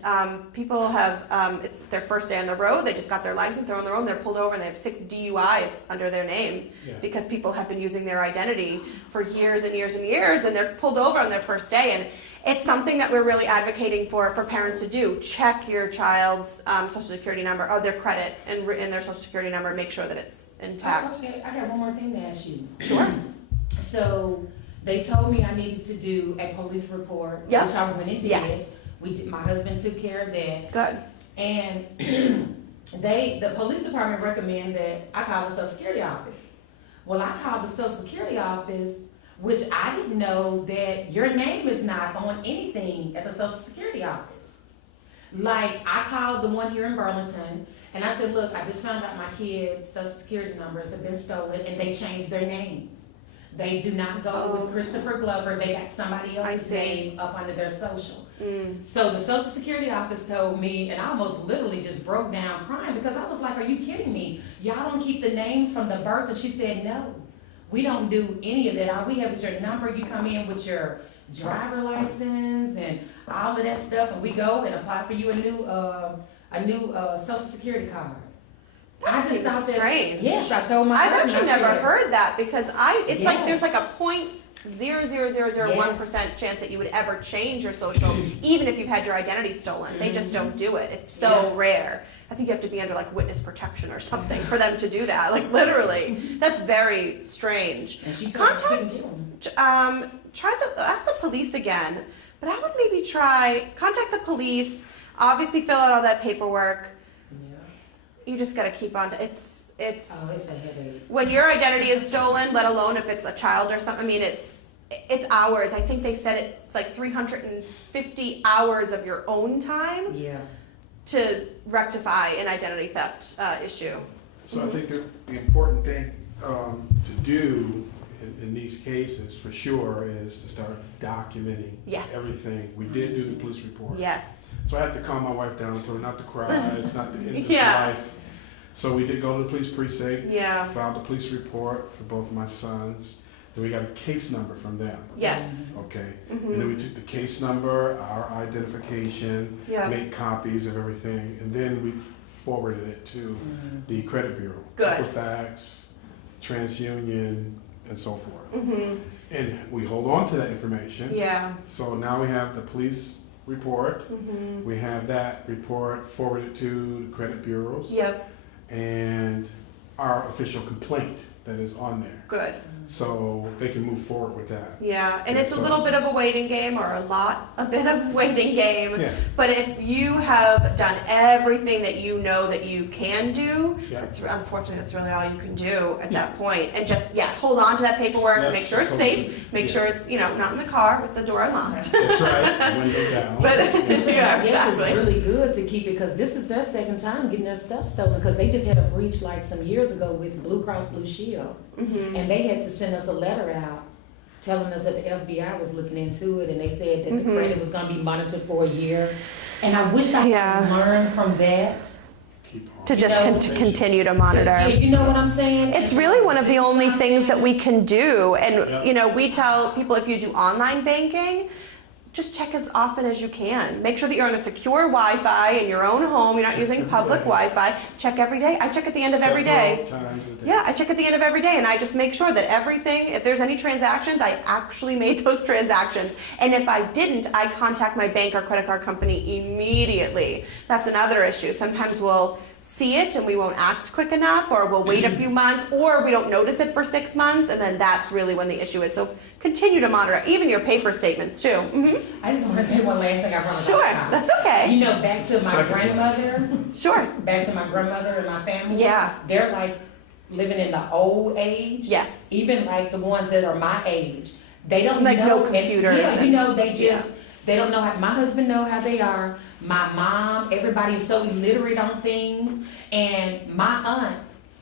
People have it's their first day on the road. They just got their license. They're on the road. And they're pulled over, and they have 6 DUIs under their name Yeah. because people have been using their identity for years and years and years, and they're pulled over on their first day. And it's something that we're really advocating for parents to do. Check your child's social security number, or their credit, and their social security number. Make sure that it's intact. Okay, I got one more thing to ask you. Sure. So they told me I needed to do a police report, Yep. which I went and did. Yes. We did. My husband took care of that, Good. and the police department recommend that I call the Social Security office. Well, I called the Social Security office, which I didn't know that your name is not on anything at the Social Security office. Like, I called the one here in Burlington, and I said, look, I just found out my kids' Social Security numbers have been stolen, and they changed their names. They do not go with Christopher Glover. They got somebody else's see. name up under their social. Mm. So the Social Security office told me, and I almost literally just broke down crying because I was like, are you kidding me? Y'all don't keep the names from the birth? And she said, no, we don't do any of that. All we have is your number. You come in with your driver license and all of that stuff, and we go and apply for you a new Social Security card. That seems thought that- strange. Yes, I told my I've husband, actually I never said, heard that because it's like Yes. there's like a 0.00001% chance that you would ever change your social, even if you've had your identity stolen. They just don't do it. It's so Yeah. rare. I think you have to be under like witness protection or something for them to do that. Like literally, that's very strange. And she told me I couldn't Contact, do 'em. ask the police again, but I would maybe contact the police. Obviously, fill out all that paperwork. Yeah. You just got to keep on to it's Oh, it's a headache. when your identity is stolen, let alone if it's a child or something. I mean, it's hours. I think they said it's like 350 hours of your own time. Yeah. to rectify an identity theft issue. So I think the important thing to do in these cases, for sure, is to start documenting Yes. everything. We did do the police report. Yes. So I had to calm my wife down, told her not to cry, it's not the end of Yeah. life. So we did go to the police precinct, Yeah. filed a police report for both of my sons, and we got a case number from them. Yes. Okay, and then we took the case number, our identification, Yeah. made copies of everything, and then we forwarded it to the credit bureau. Good. Equifax, TransUnion, and so forth. Mm-hmm. And we hold on to that information. Yeah. So now we have the police report. Mm-hmm. We have that report forwarded to the credit bureaus Yep. and our official complaint that is on there. Good. So they can move forward with that. Yeah, and Yeah, it's a so- little bit of a waiting game, or a bit of waiting game. Yeah. But if you have done everything that you know that you can do, Yeah. that's unfortunately that's really all you can do at Yeah. that point. And just hold on to that paperwork, Yeah, make sure it's so- safe, make yeah. sure it's not in the car with the door unlocked. That's right, window down. But yeah, I guess it's exactly. really good to keep it, because this is their second time getting their stuff stolen, because they just had a breach like some years ago with Blue Cross Blue Shield. Mhm. And they had to send us a letter out telling us that the FBI was looking into it, and they said that Mhm. the credit was gonna be monitored for a year. And I wish I Yeah. could learn from that. Keep on. To just You know, continue to So, monitor. you know what I'm saying? It's really one of the only things that we can do. Yeah. And, we tell people, if you do online banking, just check as often as you can. Make sure that you're on a secure Wi-Fi in your own home. You're not using public Wi-Fi. Check every day. I check at the end of every day. Several times a day. Yeah, I check at the end of every day, and I just make sure that everything, if there's any transactions, I actually made those transactions. And if I didn't, I contact my bank or credit card company immediately. That's another issue. Sometimes we'll see it and we won't act quick enough, or we'll wait a few months, or we don't notice it for 6 months, and then that's really when the issue is. So continue to monitor, even your paper statements too. I just want to say one last thing. I promise. Sure, that's okay. You know, back to my Second grandmother, Sure. back to my grandmother and my family. Yeah. They're like living in the old age. Yes. Even like the ones that are my age, they don't Like know. no computers Yeah, and- they just they don't know how. My husband know how they are. My mom, everybody's so illiterate on things, and my aunt,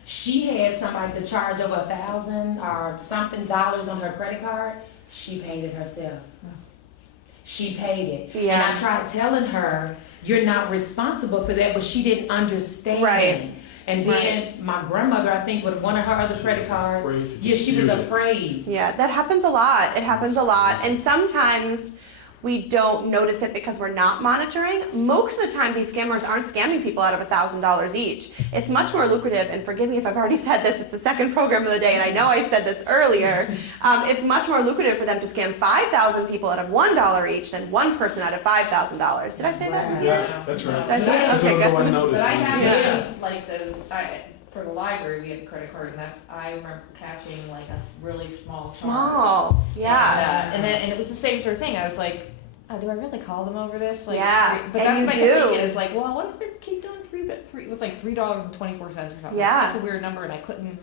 she had somebody to charge over $1,000 or something dollars on her credit card. She paid it herself. She paid it. Yeah. And I tried telling her, you're not responsible for that, but she didn't understand. Right. And then my grandmother, I think, with one of her other She credit was cards, afraid to yeah, she was dispute it. afraid. Yeah, that happens a lot. It happens a lot. And sometimes we don't notice it because we're not monitoring. Most of the time, these scammers aren't scamming people out of $1,000 each. It's much more lucrative, and forgive me if I've already said this, it's the second program of the day, and I know I said this earlier. It's much more lucrative for them to scam 5,000 people out of $1 each than one person out of $5,000. Did I say that? Yeah, that's right. Did I say Yeah. Okay, Until no one good. noticed. But I have Yeah. done, like those, for the library, we have a credit card, and I remember catching like a really small charge. Small. Yeah. And it was the same sort of thing. I was like, oh, do I really call them over this? Like, Yeah, But and that's you what I do. kept thinking. Is like, well, what if they keep doing three? It was like $3.24 or something. Yeah. It's such a weird number, and I couldn't,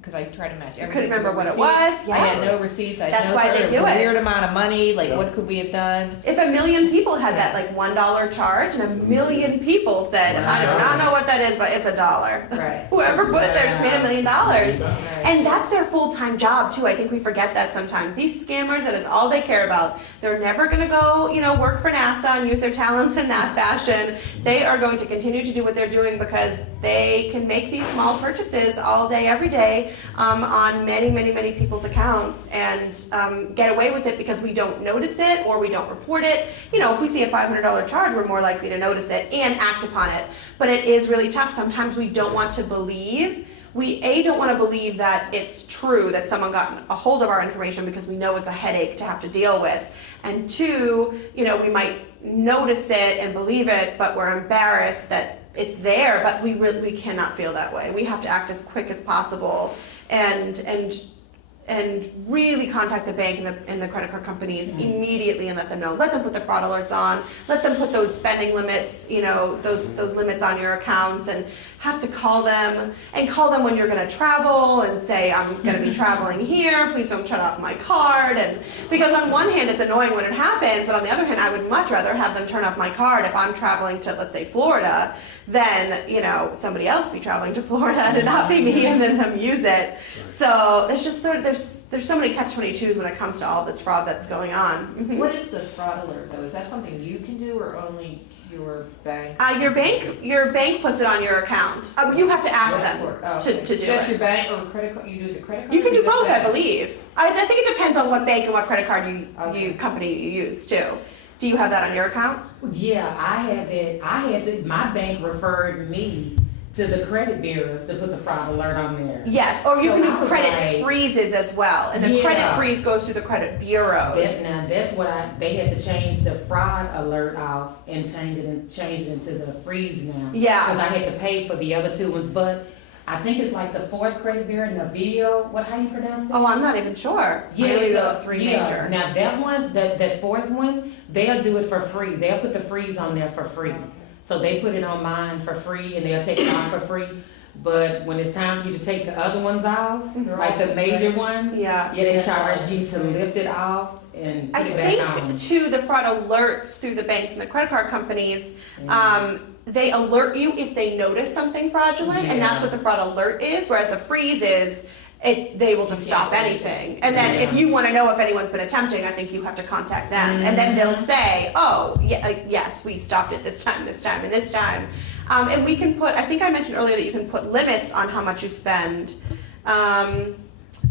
because I tried to match everything. couldn't remember to a what it receipt. was. I Yeah. had no receipts. I had That's no why card. they It do was a it. weird amount of money. Like, Yeah. what could we have done? If 1 million people had that like $1 charge, and 1 million people said, I do not know what that is, but it's $1. Right. Whoever put it there just made $1 million. Right. And that's their full-time job too. I think we forget that sometimes. These scammers, that is all they care about. They're never going to go, work for NASA and use their talents in that fashion. They are going to continue to do what they're doing because they can make these small purchases all day, every day, on many, many, many people's accounts and get away with it because we don't notice it or we don't report it. If we see a $500 charge, we're more likely to notice it and act upon it. But it is really tough. Sometimes we don't want to believe. We, don't want to believe that it's true that someone got a hold of our information because we know it's a headache to have to deal with. And two, we might notice it and believe it, but we're embarrassed that it's there, but we cannot feel that way. We have to act as quick as possible and really contact the bank and the credit card companies immediately and let them know. Let them put the fraud alerts on. Let them put those spending limits, those limits on your accounts, and have to call them when you're going to travel and say, I'm going to be traveling here, please don't shut off my card. And because on one hand it's annoying when it happens, but on the other hand I would much rather have them turn off my card if I'm traveling to, let's say, Florida, than, you know, somebody else be traveling to Florida and it not be me and then them use it. Right. So there's just sort of, there's so many catch-22s when it comes to all this fraud that's going on. Mhm. What is the fraud alert though? Is that something you can do or only your bank? Your bank puts it on your account. You have to ask them to do Just it. your bank or credit card? You do the credit card? You can or do just both, I bank? believe. I think it depends on what bank and what credit card Okay. company you use too. Do you have that on your account? Yeah, I have it. My bank referred me to the credit bureaus to put the fraud alert on there. Yes, or you So can I do was credit like- freezes as well, and the Yeah. credit freeze goes through the credit bureaus. That's what they had to change the fraud alert off and change it into the freeze now. Yeah. Because I had to pay for the other two ones, but I think it's like the fourth credit bureau and the video. How you pronounce it? Oh, I'm not even sure. Really, the three major. Now that one, that fourth one, they'll do it for free. They'll put the freeze on there for free. So they put it on mine for free and they'll take it off for free. But when it's time for you to take the other ones off, They're like all the major different. ones, Yeah. they charge you to lift it off and I put it back on. think too, the fraud alerts through the banks and the credit card companies, they alert you if they notice something fraudulent, and that's what the fraud alert is, whereas the freeze is, they will just stop anything. And then if you want to know if anyone's been attempting, I think you have to contact them. And then they'll say, oh, yeah, yes, we stopped it this time, and this time. And we can put, I think I mentioned earlier that you can put limits on how much you spend.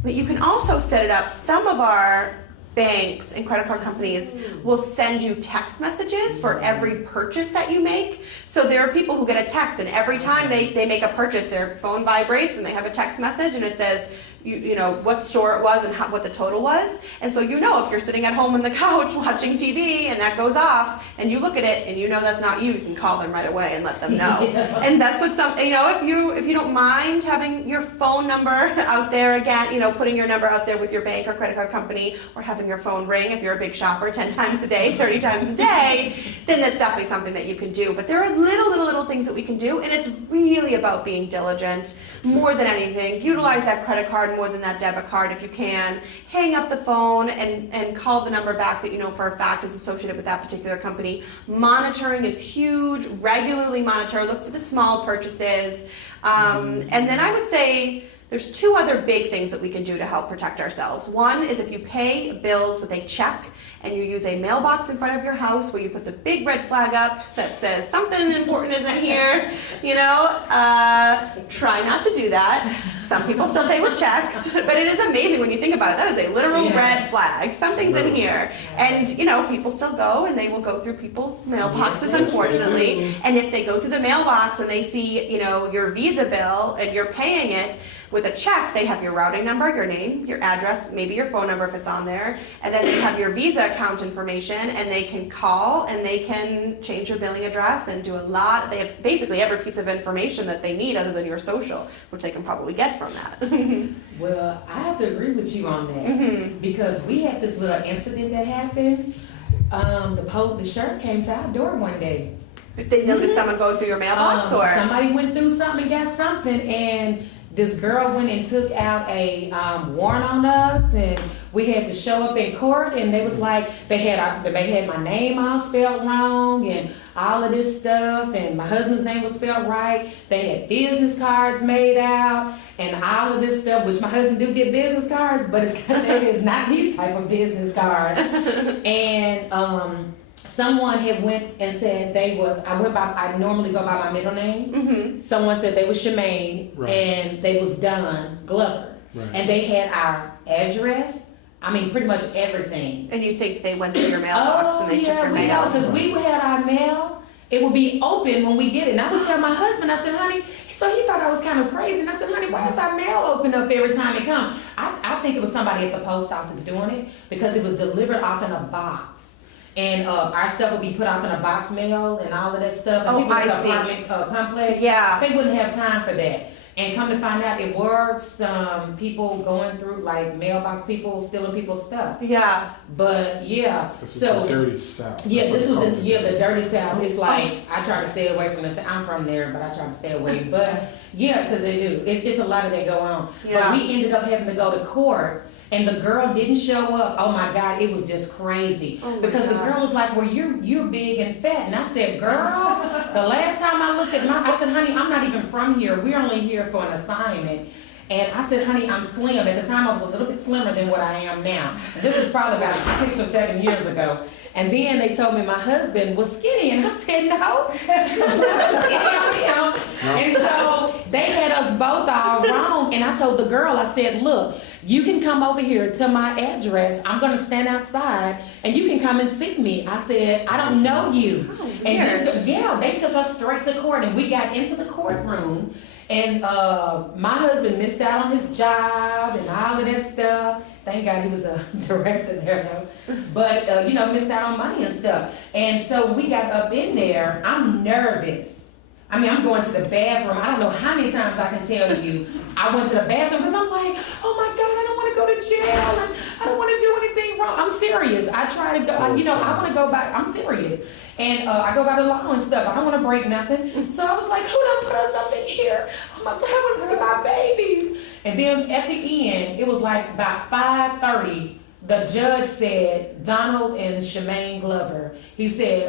But you can also set it up. Some of our banks and credit card companies will send you text messages for every purchase that you make. So there are people who get a text, and every time they make a purchase, their phone vibrates and they have a text message and it says, you know, what store it was and what the total was. And so you know if you're sitting at home on the couch watching TV and that goes off and you look at it and you know that's not you can call them right away and let them know. And that's what if you don't mind having your phone number out there again, you know, putting your number out there with your bank or credit card company, or having your phone ring if you're a big shopper 10 times a day, 30 times a day, then that's definitely something that you can do. But there are little things that we can do, and it's really about being diligent more than anything. Utilize that credit card more than that debit card if you can. Hang up the phone and call the number back that you know for a fact is associated with that particular company. Monitoring is huge. Regularly monitor. Look for the small purchases. And then I would say there's two other big things that we can do to help protect ourselves. One is if you pay bills with a check and you use a mailbox in front of your house where you put the big red flag up that says something important isn't here, try not to do that. Some people still pay with checks, but it is amazing when you think about it. That is a literal red flag. Something's in here. And, people still go and they will go through people's mailboxes, unfortunately. And if they go through the mailbox and they see, your Visa bill and you're paying it with a check, they have your routing number, your name, your address, maybe your phone number if it's on there, and then they have your Visa account information, and they can call and they can change your billing address and do a lot. They have basically every piece of information that they need other than your social, which they can probably get from that. Well, I have to agree with you on that because we had this little incident that happened. The sheriff came to our door one day. They noticed someone going through your mailbox, or somebody went through something and got something, and this girl went and took out a warrant on us, and we had to show up in court, and they was like, they had my name all spelled wrong and all of this stuff, and my husband's name was spelled right. They had business cards made out and all of this stuff, which my husband do get business cards, but it's not these type of business cards. And someone had went and said I normally go by my middle name. Someone said they was Shemaine, and they was Don Glover. Right. And they had our address. I mean, pretty much everything. and you think they went through your mailbox and they took your we mail. know, because we had our mail. It would be open when we get it. And I would tell my husband, I said, honey, so he thought I was kind of crazy. And I said, honey, why is our mail open up every time it comes? I think it was somebody at the post office doing it because it was delivered off in a box. And our stuff would be put off in a box mail and all of that stuff. And people at the apartment complex, Yeah. they wouldn't have time for that. And come to find out, it were some people going through, like mailbox people stealing people's stuff. Yeah. But yeah, This is so the dirty south. yeah, That's what this they was call in it. the dirty south. It's like I try to stay away from the. I'm from there, but I try to stay away. But yeah, because they do. It's a lot of that go on. Yeah. But we ended up having to go to court, and the girl didn't show up. Oh my God, it was just crazy. Oh my Because the girl gosh. was like, "Well, you're big and fat," and I said, "Girl, the last time I looked at I said, honey, I'm not even from here. We're only here for an assignment." And I said, honey, I'm slim. At the time, I was a little bit slimmer than what I am now. This was probably about 6 or 7 years ago. And then they told me my husband was skinny, and I said, no, I'm not skinny, I'm him. And so they had us both all wrong. And I told the girl, I said, look, you can come over here to my address. I'm going to stand outside, and you can come and see me. I said, I don't know you. Oh, And weird. yeah, they took us straight to court, and we got into the courtroom. And my husband missed out on his job and all of that stuff. Thank God he was a director there, though. But, missed out on money and stuff. And so we got up in there. I'm nervous. I mean, I'm going to the bathroom. I don't know how many times I can tell you. I went to the bathroom because I'm like, oh my God, I don't want to go to jail and I don't want to do anything wrong. I'm serious. I try to go, I want to go back. I'm serious. And I go by the law and stuff. I don't want to break nothing. So I was like, who done put us up in here? Oh my God, I want to see my babies. And then at the end, it was like about 5:30, the judge said, Donald and Shemaine Glover. He said,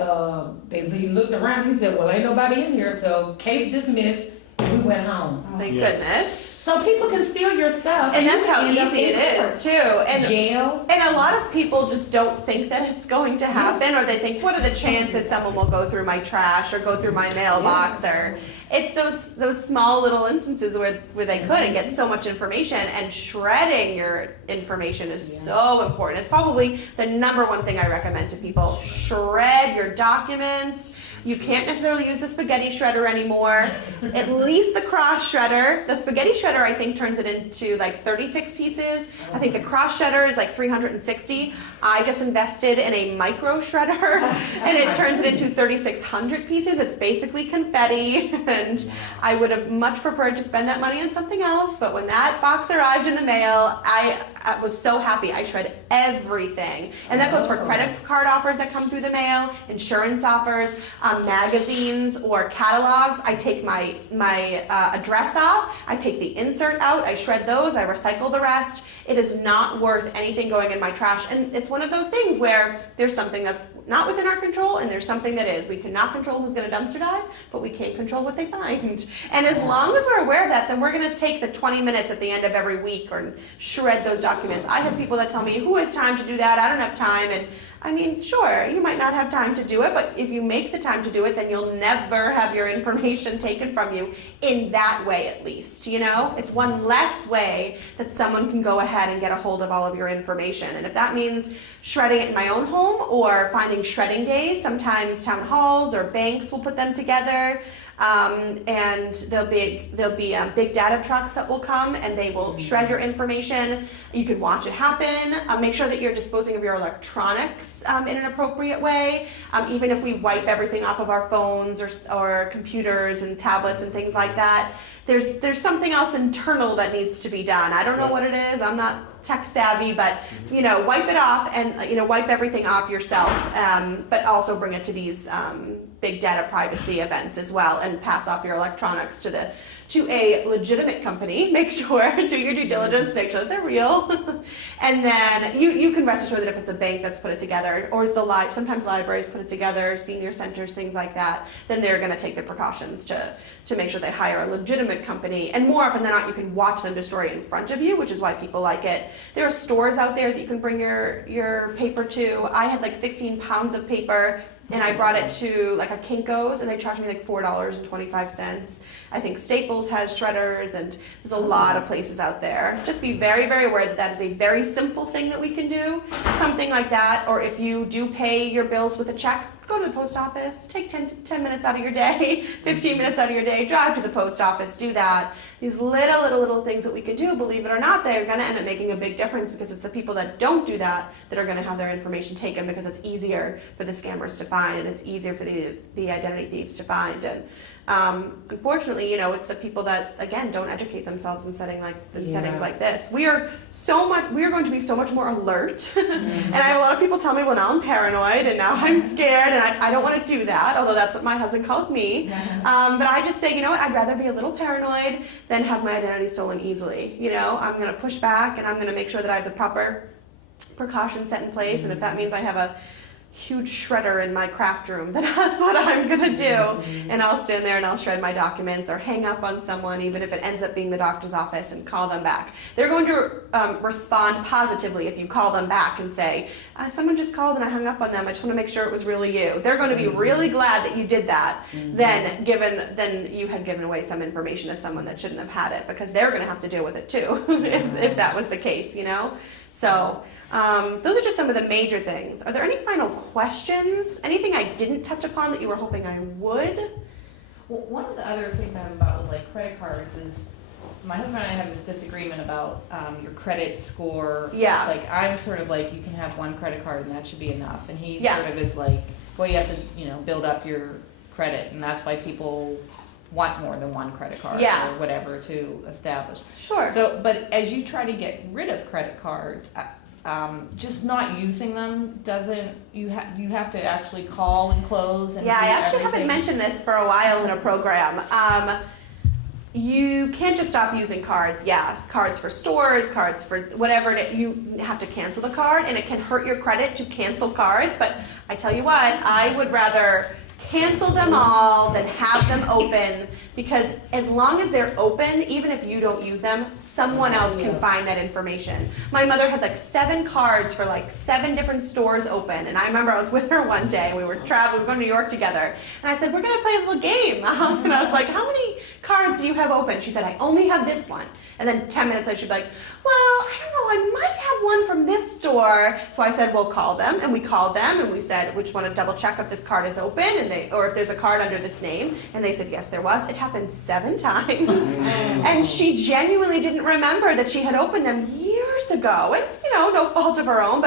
he looked around, he said, well, ain't nobody in here, so case dismissed, and we went home. Thank Yeah. goodness. So people can steal your stuff. And you that's how can end up easy in it court. is too. And Jail. And a lot of people just don't think that it's going to happen, or they think, what are the chances someone will go through my trash or go through my mailbox? Or it's those small little instances where they could and get so much information, and shredding your information is so important. It's probably the number one thing I recommend to people. Shred your documents. You can't necessarily use the spaghetti shredder anymore. At least the cross shredder. The spaghetti shredder, I think, turns it into like 36 pieces. I think the cross shredder is like 360. I just invested in a micro shredder, and it turns it into 3,600 pieces. It's basically confetti, and I would have much preferred to spend that money on something else. But when that box arrived in the mail, I was so happy. I shred everything. And that goes for credit card offers that come through the mail, insurance offers, magazines or catalogs. I take my address off. I take the insert out. I shred those. I recycle the rest. It is not worth anything going in my trash. And it's one of those things where there's something that's not within our control, and there's something that is. We cannot control who's going to dumpster dive, but we can control what they find. And as long as we're aware of that, then we're going to take the 20 minutes at the end of every week or shred those documents. I have people that tell me, who has time to do that? I don't have time. And I mean, sure, you might not have time to do it, but if you make the time to do it, then you'll never have your information taken from you in that way, at least, It's one less way that someone can go ahead and get a hold of all of your information. And if that means shredding it in my own home or finding shredding days, sometimes town halls or banks will put them together. And there'll be big data trucks that will come, and they will shred your information. You can watch it happen. Make sure that you're disposing of your electronics in an appropriate way. Even if we wipe everything off of our phones or computers and tablets and things like that, there's something else internal that needs to be done. I don't know what it is. I'm not tech savvy, but wipe it off and wipe everything off yourself. But also bring it to these big data privacy events as well, and pass off your electronics to a legitimate company. Make sure, do your due diligence, make sure that they're real. And then you can rest assured that if it's a bank that's put it together, or sometimes libraries put it together, senior centers, things like that, then they're going to take the precautions to make sure they hire a legitimate company. And more often than not, you can watch them destroy it in front of you, which is why people like it. There are stores out there that you can bring your paper to. I had like 16 pounds of paper, and I brought it to like a Kinko's, and they charged me like $4.25. I think Staples has shredders, and there's a lot of places out there. Just be very, very aware that that is a very simple thing that we can do, something like that. Or if you do pay your bills with a check, go to the post office, take 10 minutes out of your day, 15 minutes out of your day, drive to the post office, do that. These little things that we can do, believe it or not, they're going to end up making a big difference, because it's the people that don't do that that are going to have their information taken, because it's easier for the scammers to find, and it's easier for the identity thieves to find. And unfortunately, you know, it's the people that, again, don't educate themselves in settings like this. We are going to be so much more alert. And I have a lot of people tell me, well, now I'm paranoid and now I'm scared, and I don't want to do that, although that's what my husband calls me. But I just say, you know what, I'd rather be a little paranoid than have my identity stolen easily. You know, I'm going to push back, and I'm going to make sure that I have the proper precautions set in place. And if that means I have a huge shredder in my craft room, then that's what I'm gonna do. And I'll stand there and I'll shred my documents or hang up on someone, even if it ends up being the doctor's office, and call them back. They're going to respond positively if you call them back and say, someone just called and I hung up on them, I just want to make sure it was really you. They're going to be really glad that you did that, then you had given away some information to someone that shouldn't have had it, because they're going to have to deal with it too, if that was the case, you know? So those are just some of the major things. Are there any final questions? Anything I didn't touch upon that you were hoping I would? Well, one of the other things I have about with like credit cards is my husband and I have this disagreement about your credit score. Yeah. Like I'm sort of like, you can have one credit card and that should be enough. And he Yeah. sort of is like, well, you have to, you know, build up your credit, and that's why people want more than one credit card Yeah. or whatever to establish. Sure. So, but as you try to get rid of credit cards, just not using them doesn't, you have to actually call and close and Yeah, I do actually haven't everything. mentioned this for a while in a program. You can't just stop using cards. Yeah, cards for stores, cards for whatever. You have to cancel the card, and it can hurt your credit to cancel cards. But I tell you what, I would rather cancel them all than have them open, because as long as they're open, even if you don't use them, someone else can find that information. My mother had like 7 cards for like 7 different stores open, and I remember I was with her one day, we were traveling, we were going to New York together, and I said, we're going to play a little game. And I was like, how many cards do you have open? She said, I only have this one. And then 10 minutes later, she'd be like, well, I don't know, I might have one from this store. So I said, well, call them. And we called them, and we said, we just want to double check if this card is open, or if there's a card under this name. And they said, yes, there was. It happened 7 times. And she genuinely didn't remember that she had opened them years ago. And, you know, no fault of her own,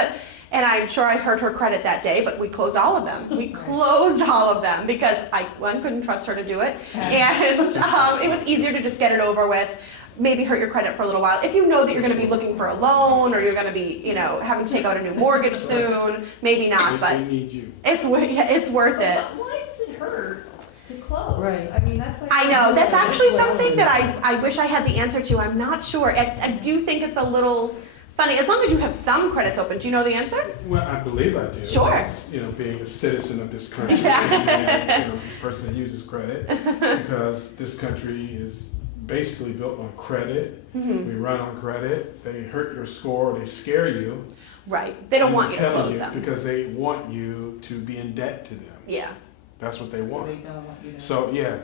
and I'm sure I hurt her credit that day, but we closed all of them. We closed all of them because one, couldn't trust her to do it. And it was easier to just get it over with. Maybe hurt your credit for a little while. If you know that you're going to be looking for a loan, or you're going to be, you know, having to take out a new mortgage soon, maybe not, but They need you. it's worth it. Why does it hurt to close? Right. I mean, that's like. I know, that's actually something that I wish I had the answer to. I'm not sure. I do think it's a little funny. As long as you have some credits open. Do you know the answer? Well, I believe I do. Sure. As, you know, being a citizen of this country, Yeah. and, you know, a person that uses credit, because this country is basically built on credit. We run on credit. They hurt your score. They scare you. Right. They don't want you to telling close them. because they want you to be in debt to them. Yeah. That's what they So want. they don't want you to. So yeah,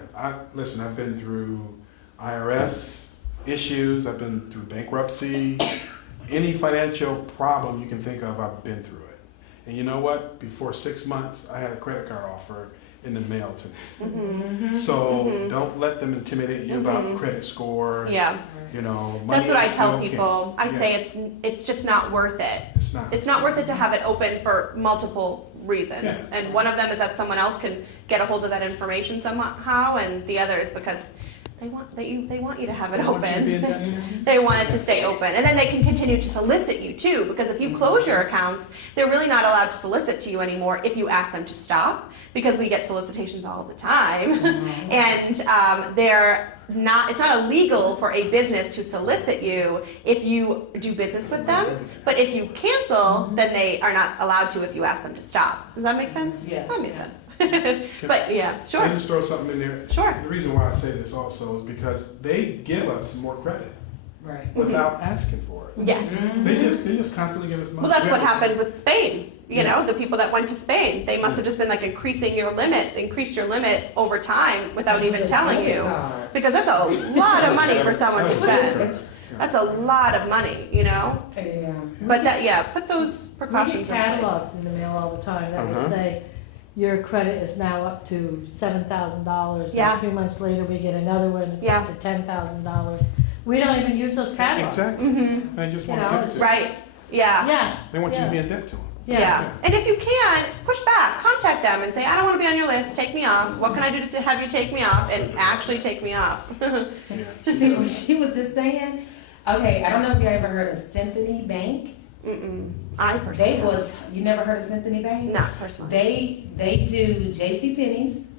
listen, I've been through IRS issues, I've been through bankruptcy, any financial problem you can think of, I've been through it. And you know what? Before 6 months, I had a credit card offer in the mail to me. So don't let them intimidate you about credit score. Yeah. You know, money That's what I is tell still king. people. I Yeah, say it's just not worth it. it's not. It's not worth it to have it open for multiple reasons. Yeah. And one of them is that someone else can get a hold of that information somehow, and the other is because they want you to have it They want you to be in open. debt too. They want it to stay open. And then they can continue to solicit you too, because if you close your accounts, they're really not allowed to solicit to you anymore if you ask them to stop, because we get solicitations all the time. And it's not illegal for a business to solicit you if you do business with them, but if you cancel, then they are not allowed to if you ask them to stop. Does that make sense? Yes. That makes sense. But yeah, Can sure. I just throw something in there? Sure. The reason why I say this also is because they give us more credit Right. without asking for it. Yes. They just constantly give us money. Well, that's what happened with Spain. You Yeah. know, the people that went to Spain, they must have just been like increased your limit over time without even telling you. Because that's a lot of money for someone to spend. That's a lot of money, you know? Yeah. But put those We precautions get in place. catalogs in the mail all the time that will say, your credit is now up to $7,000. Yeah. And 3 months later, we get another one, it's Yeah. up to $10,000. We don't even use those catalogs. Exactly. Mm-hmm. I just You want know, to it's get Right. Yeah. Yeah. They want you yeah. to be in debt to them. Yeah. And if you can, push back, contact them and say, I don't want to be on your list, take me off. What can I do to have you take me off? And actually take me off. See what she was just saying? Okay, I don't know if you ever heard of Symphony Bank. Mm-mm. I personally They would, you never heard of Symphony Bank? not personally. They do JCPenney's.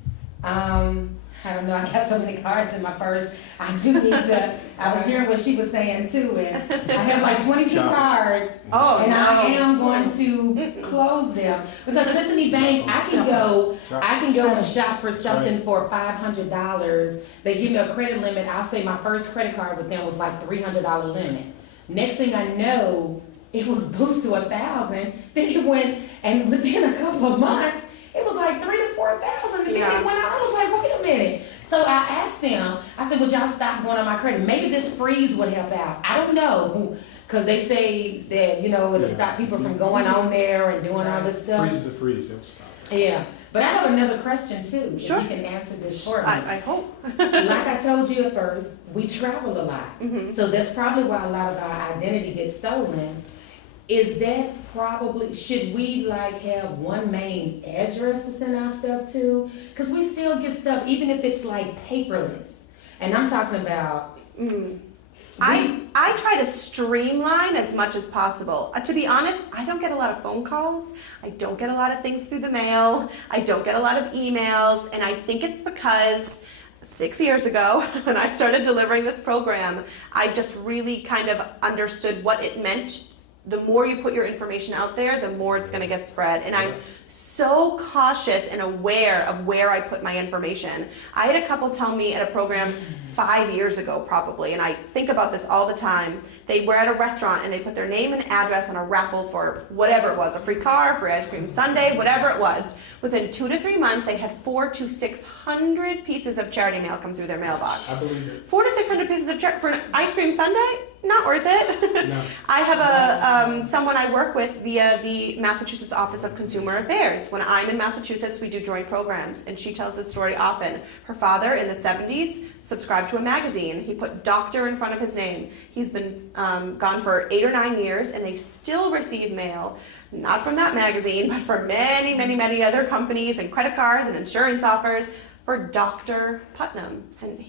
I don't know, I got so many cards in my purse. I do need to, I was hearing what she was saying too, and I have like 22 Job. cards. Oh, And no. I am going to close them, because Symphony Bank, I can go and shop for something for $500. They give me a credit limit. I'll say my first credit card with them was like $300 limit. Next thing I know, it was boosted to 1,000. Then it went, and within a couple of months, it was like 3,000 to 4,000. And then Yeah. it went out. I was like, wait a minute. So I asked them, I said, would y'all stop going on my credit? Maybe this freeze would help out. I don't know. Because they say that, it'll Yeah. stop people from going on there and doing all this stuff. Freeze is a freeze. They'll stop. Yeah. But I have another question too. Sure. If you can answer this for me. I hope. Like I told you at first, we travel a lot. Mhm. So that's probably why a lot of our identity gets stolen. Is that probably, should we like have one main address to send our stuff to? Because we still get stuff, even if it's like paperless. And I'm talking about, I try to streamline as much as possible. To be honest, I don't get a lot of phone calls. I don't get a lot of things through the mail. I don't get a lot of emails. And I think it's because 6 years ago, when I started delivering this program, I just really kind of understood what it meant. The more you put your information out there, the more it's going to get spread. And I'm so cautious and aware of where I put my information. I had a couple tell me at a program 5 years ago probably, and I think about this all the time. They were at a restaurant and they put their name and address on a raffle for whatever it was, a free car, free ice cream sundae, whatever it was. Within 2 to 3 months, they had 400 to 600 pieces of charity mail come through their mailbox. I believe it. 400 to 600 pieces of charity for an ice cream sundae? Not worth it. No. I have someone I work with via the Massachusetts Office of Consumer Affairs. When I'm in Massachusetts, we do joint programs, and she tells this story often. Her father, in the 70s, subscribed to a magazine. He put doctor in front of his name. He's been gone for 8 or 9 years, and they still receive mail, not from that magazine, but from many, many, many other companies and credit cards and insurance offers for Dr. Putnam. And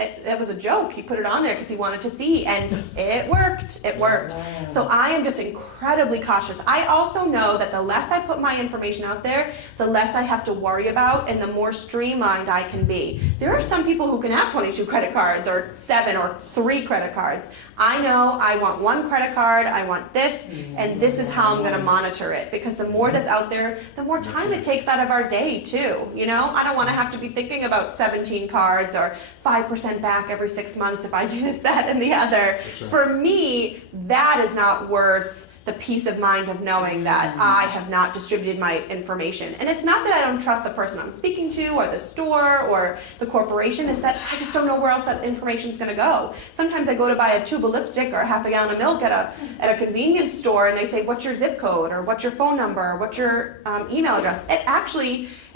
it was a joke. He put it on there because he wanted to see, and it worked. It worked. So I am just incredibly cautious. I also know that the less I put my information out there, the less I have to worry about, and the more streamlined I can be. There are some people who can have 22 credit cards, or 7, or 3 credit cards. I know I want 1 credit card, I want this, and this is how I'm going to monitor it. Because the more that's out there, the more time it takes out of our day, too. I don't want to have to be thinking about 17 cards or 5% back every 6 months if I do this, that, and the other. Sure. For me, that is not worth the peace of mind of knowing that I have not distributed my information. And it's not that I don't trust the person I'm speaking to, or the store, or the corporation. It's that I just don't know where else that information is going to go. Sometimes I go to buy a tube of lipstick or half a gallon of milk at a convenience store, and they say, what's your zip code, or what's your phone number, or what's your email address.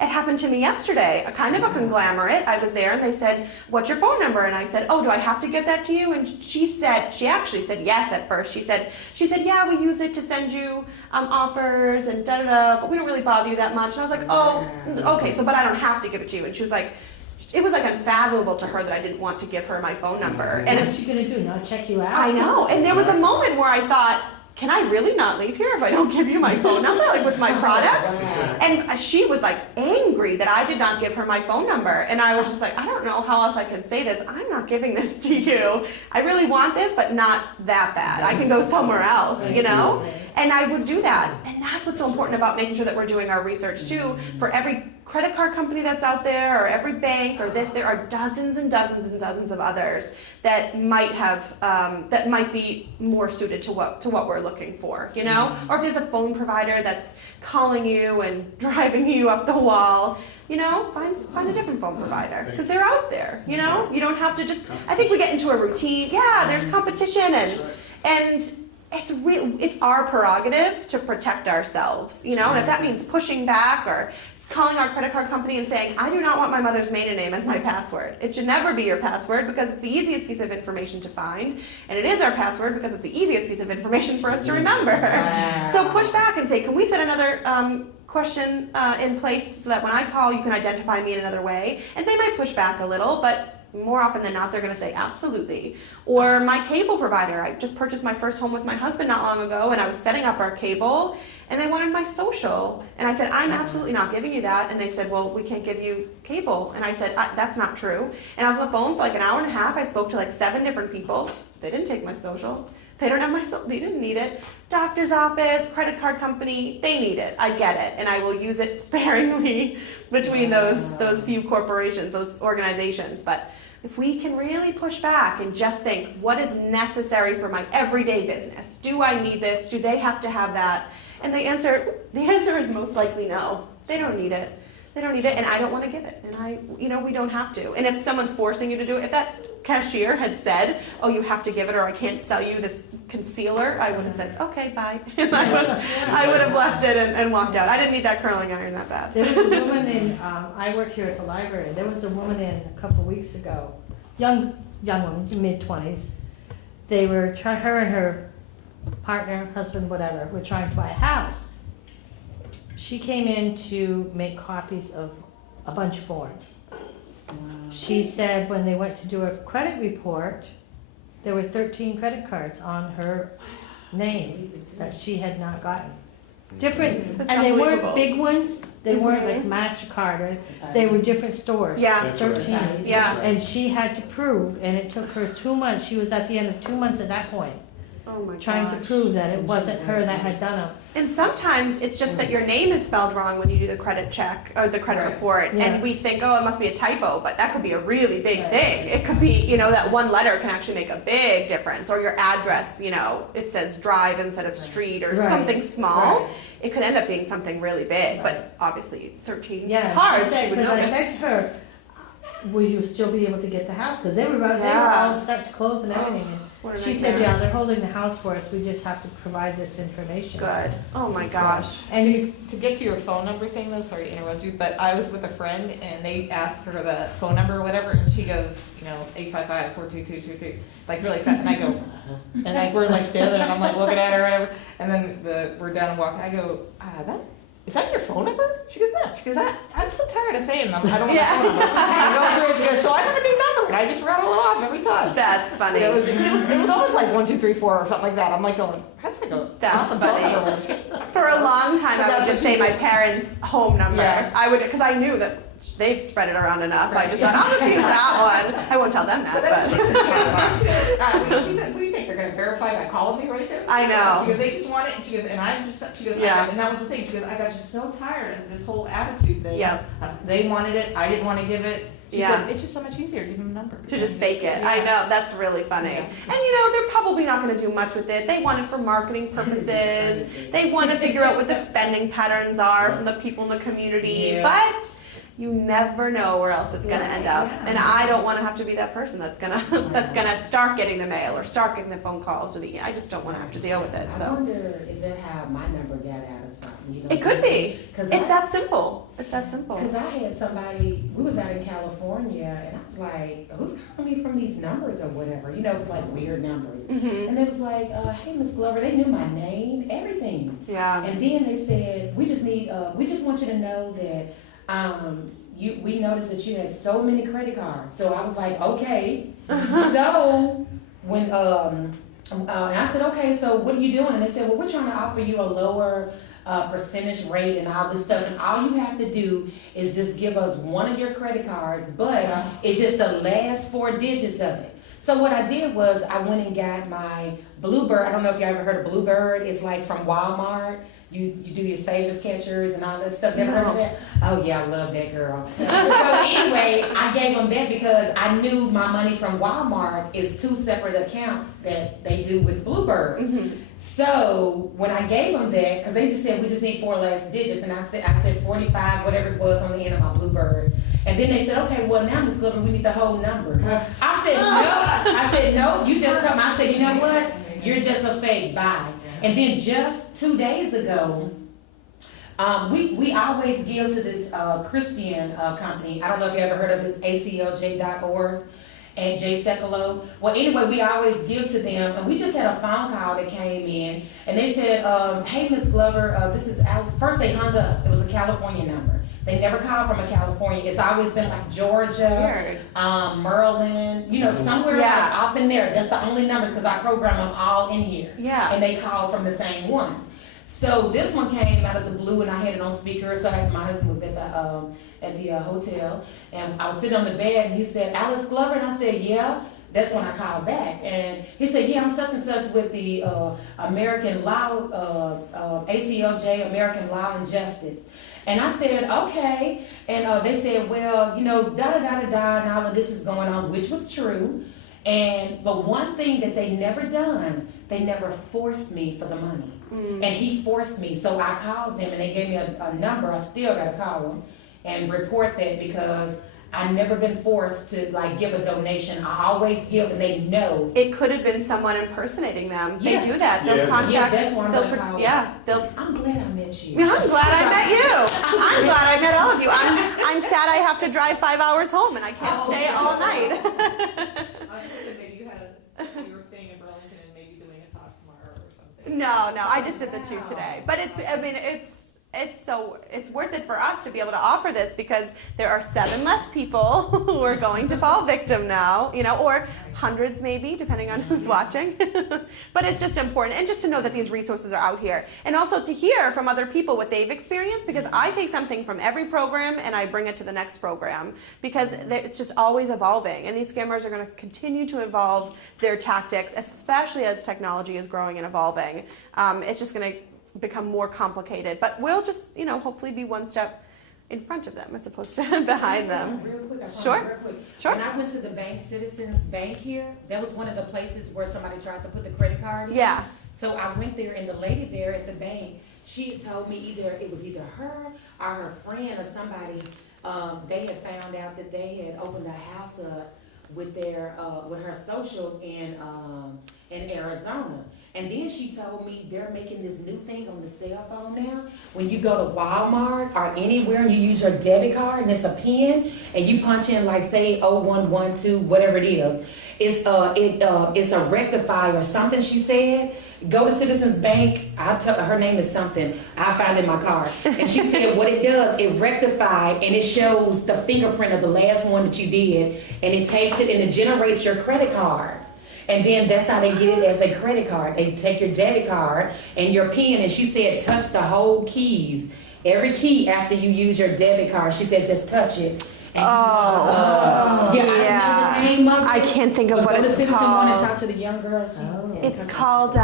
It happened to me yesterday, a kind of a conglomerate. I was there and they said, what's your phone number? And I said, oh, do I have to give that to you? And she actually said yes at first. She said, yeah, we use it to send you offers and da-da-da, but we don't really bother you that much. And I was like, oh, okay, but I don't have to give it to you. And she was like, it was like unfathomable to her that I didn't want to give her my phone number. And What's she gonna do, not check you out? I know, and there was a moment where I thought, can I really not leave here if I don't give you my phone number, like with my products? And she was like angry that I did not give her my phone number. And I was just like, I don't know how else I could say this. I'm not giving this to you. I really want this, but not that bad. I can go somewhere else, And I would do that. And that's what's so important about making sure that we're doing our research too. For every credit card company that's out there, or every bank, or this, there are dozens and dozens and dozens of others that might have that might be more suited to what we're looking for, Or if there's a phone provider that's calling you and driving you up the wall, find a different phone provider, because they're out there, You don't have to just. I think we get into a routine. Yeah, there's competition, and it's our prerogative to protect ourselves, you know, and if that means pushing back or calling our credit card company and saying, I do not want my mother's maiden name as my password. It should never be your password because it's the easiest piece of information to find, and it is our password because it's the easiest piece of information for us to remember. So push back and say, can we set another question in place so that when I call, you can identify me in another way? And they might push back a little, but more often than not, they're going to say absolutely. Or my cable provider, I just purchased my first home with my husband not long ago, and I was setting up our cable, and they wanted my social. And I said, I'm absolutely not giving you that. And they said, well, we can't give you cable. And I said, that's not true. And I was on the phone for like an hour and a half. I spoke to like 7 different people. They didn't take my social. They don't have my social. They didn't need it. Doctor's office, credit card company, they need it. I get it. And I will use it sparingly between those few corporations, those organizations. But if we can really push back and just think, what is necessary for my everyday business? Do I need this? Do they have to have that? And the answer is most likely no. They don't need it. They don't need it, and I don't want to give it. And we don't have to. And if someone's forcing you to do it, if that cashier had said, oh, you have to give it or I can't sell you this concealer, I would have said, okay, bye. And I would have left it and walked out. I didn't need that curling iron that bad. There was a woman in, I work here at the library, there was a woman in a couple weeks ago, young woman, mid-20s. They were her and her partner, husband, whatever, were trying to buy a house. She came in to make copies of a bunch of forms. She said when they went to do a credit report, there were 13 credit cards on her name that she had not gotten. Different, That's and they weren't unbelievable. big ones, they weren't like MasterCard, or they were different stores. Yeah. That's right. 13. Yeah. And she had to prove, and it took her 2 months, she was at the end of 2 months at that point, Oh my trying to gosh. prove that it wasn't her that had done them. And sometimes it's just that your name is spelled wrong when you do the credit check or the credit Right. report. Yeah. And we think, oh, it must be a typo, but that could be a really big Right. thing. It could be, that one letter can actually make a big difference. Or your address, it says drive instead of street or Right. something small. Right. It could end up being something really big, Right. but obviously 13 Yeah, cards, she said, she would because I notice. said to her, will you still be able to get the house? Because they were Yeah. all set to close and everything. And What a she said, nightmare. yeah, they're holding the house for us, we just have to provide this information. Good. Oh my gosh. And you, To get to your phone number thing though, sorry to interrupt you, but I was with a friend and they asked for the phone number or whatever, and she goes, 855-422-23, like really fast, and I go, and like we're like standing there, and I'm like looking at her or whatever, and then we're down and walking, I go, is that your phone number? She goes, no. She goes, I'm so tired of saying them. I don't want Yeah. my phone number. I go through it, she goes, so I have a new number, and I just rattle it off every time. That's funny. It was always like 1, 2, 3, 4 or something like that. I'm like going, that's like a That's awesome phone funny. number. For a long time, But I would that's just what say you my just- parents' home number. Yeah. Because I knew that they've spread it around enough. I Right, just yeah. thought, I'll just use that one. I won't tell them that, but. She said, what do you think? They're going to verify by calling me right there? I know. She goes, they just want it. And she goes, and I just, she goes, Yeah. and that was the thing. She goes, I got just so tired of this whole attitude thing. Yep. They wanted it. I didn't want to give it. She Yeah. said, it's just so much easier to give them a number. To just fake it. I know, that's really funny. Yeah. And they're probably not going to do much with it. They want it for marketing purposes. They want to figure out what the spending patterns are from the people in the community. Yeah. But you never know where else it's going to end up. Yeah. And I don't want to have to be that person that's gonna start getting the mail or start getting the phone calls or I just don't want to have to deal with it. I So wonder, is that how my number got out of something? it could be. Because It's that simple. It's that simple. Because I had somebody, we was out in California, and I was like, who's calling me from these numbers or whatever? It's like weird numbers. Mhm. And it was like, hey, Miss Glover, they knew my name, everything. Yeah. And then they said, we just want you to know that we noticed that you had so many credit cards. So I was like, okay. So when and I said, okay, so what are you doing? And they said, well, we're trying to offer you a lower percentage rate and all this stuff, and all you have to do is just give us one of your credit cards, but it's just the last 4 digits of it. So what I did was I went and got my Bluebird. I don't know if you ever heard of Bluebird. It's like from Walmart. You do your savers catchers and all that stuff. Never heard of that? Oh yeah, I love that, girl. So anyway, I gave them that because I knew my money from Walmart is 2 separate accounts that they do with Bluebird. Mhm. So when I gave them that, because they just said we just need 4 last digits, and I said 45, whatever it was on the end of my Bluebird. And then they said, okay, well now Ms. Glover, we need the whole numbers. I said no. You just come. I said, you know what? You're just a fake, bye. And then just 2 days ago, we always give to this Christian company. I don't know if you ever heard of this, aclj.org. And Jay Sekolo. Well, anyway, we always give to them, and we just had a phone call that came in, and they said, "Hey, Miss Glover, this is Alex." First, they hung up. It was a California number. They never called from a California. It's always been like Georgia, Maryland, somewhere like off in there. That's the only numbers because I program them all in here. Yeah. And they call from the same ones. So this one came out of the blue, and I had it on speaker. So my husband was at the hotel, and I was sitting on the bed, and he said, "Alice Glover," and I said, "Yeah." That's when I called back, and he said, "Yeah, I'm such and such with the American Law, ACLJ, American Law and Justice." And I said, "Okay," and they said, "Well, da-da-da-da-da, and all of this is going on," which was true. But one thing that they never done, they never forced me for the money. And he forced me. So I called them and they gave me a number. I still got to call them and report that because I've never been forced to give a donation. I always give and they know. It could have been someone impersonating them. Yeah. They do that. They'll Yeah. contact. Yeah, that's what I'm gonna call them. I'm glad I met you. I'm glad I met you. I'm glad I met all of you. I'm sad I have to drive 5 hours home and I can't stay all night. I was hoping maybe you were staying in Burlington and maybe doing a talk tomorrow or something. No, I just did the 2 today. But it's worth it for us to be able to offer this because there are 7 less people who are going to fall victim now, or hundreds maybe, depending on who's watching. But it's just important, and just to know that these resources are out here. And also to hear from other people what they've experienced, because I take something from every program and I bring it to the next program, because it's just always evolving. And these scammers are going to continue to evolve their tactics, especially as technology is growing and evolving. It's just going to become more complicated, but we'll just hopefully be one step in front of them as opposed to behind them. Real quick, I promise, Sure. real quick. Sure. When I went to the bank, Citizens Bank here, that was one of the places where somebody tried to put the credit card in. Yeah. So I went there, and the lady there at the bank, she had told me it was either her or her friend or somebody. They had found out that they had opened a house up with her social in Arizona. And then she told me they're making this new thing on the cell phone now. When you go to Walmart or anywhere and you use your debit card and it's a PIN and you punch in say 0112, whatever it is. It's a rectifier or something, she said. Go to Citizens Bank. Her name is something. I found it in my card. And she said what it does, it rectifies and it shows the fingerprint of the last one that you did. And it takes it and it generates your credit card. And then that's how they get it as a credit card. They take your debit card and your PIN, and she said touch the whole keys. Every key after you use your debit card, she said just touch it. And I don't know the name of it. I can't think of what it's Citizen One and called. talk to the young girls. It's called,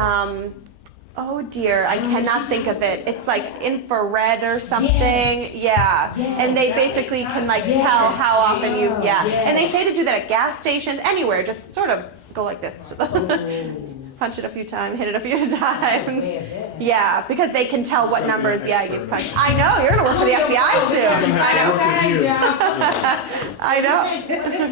oh dear, I cannot think of it. It's like infrared or something. Yeah. And they basically can tell how often you've, And they say to do that at gas stations, anywhere, just sort of go like this to the, punch it a few times, hit it a few times. Yeah, because they can tell what numbers, you've punched. I know, you're gonna work for the FBI soon. I know.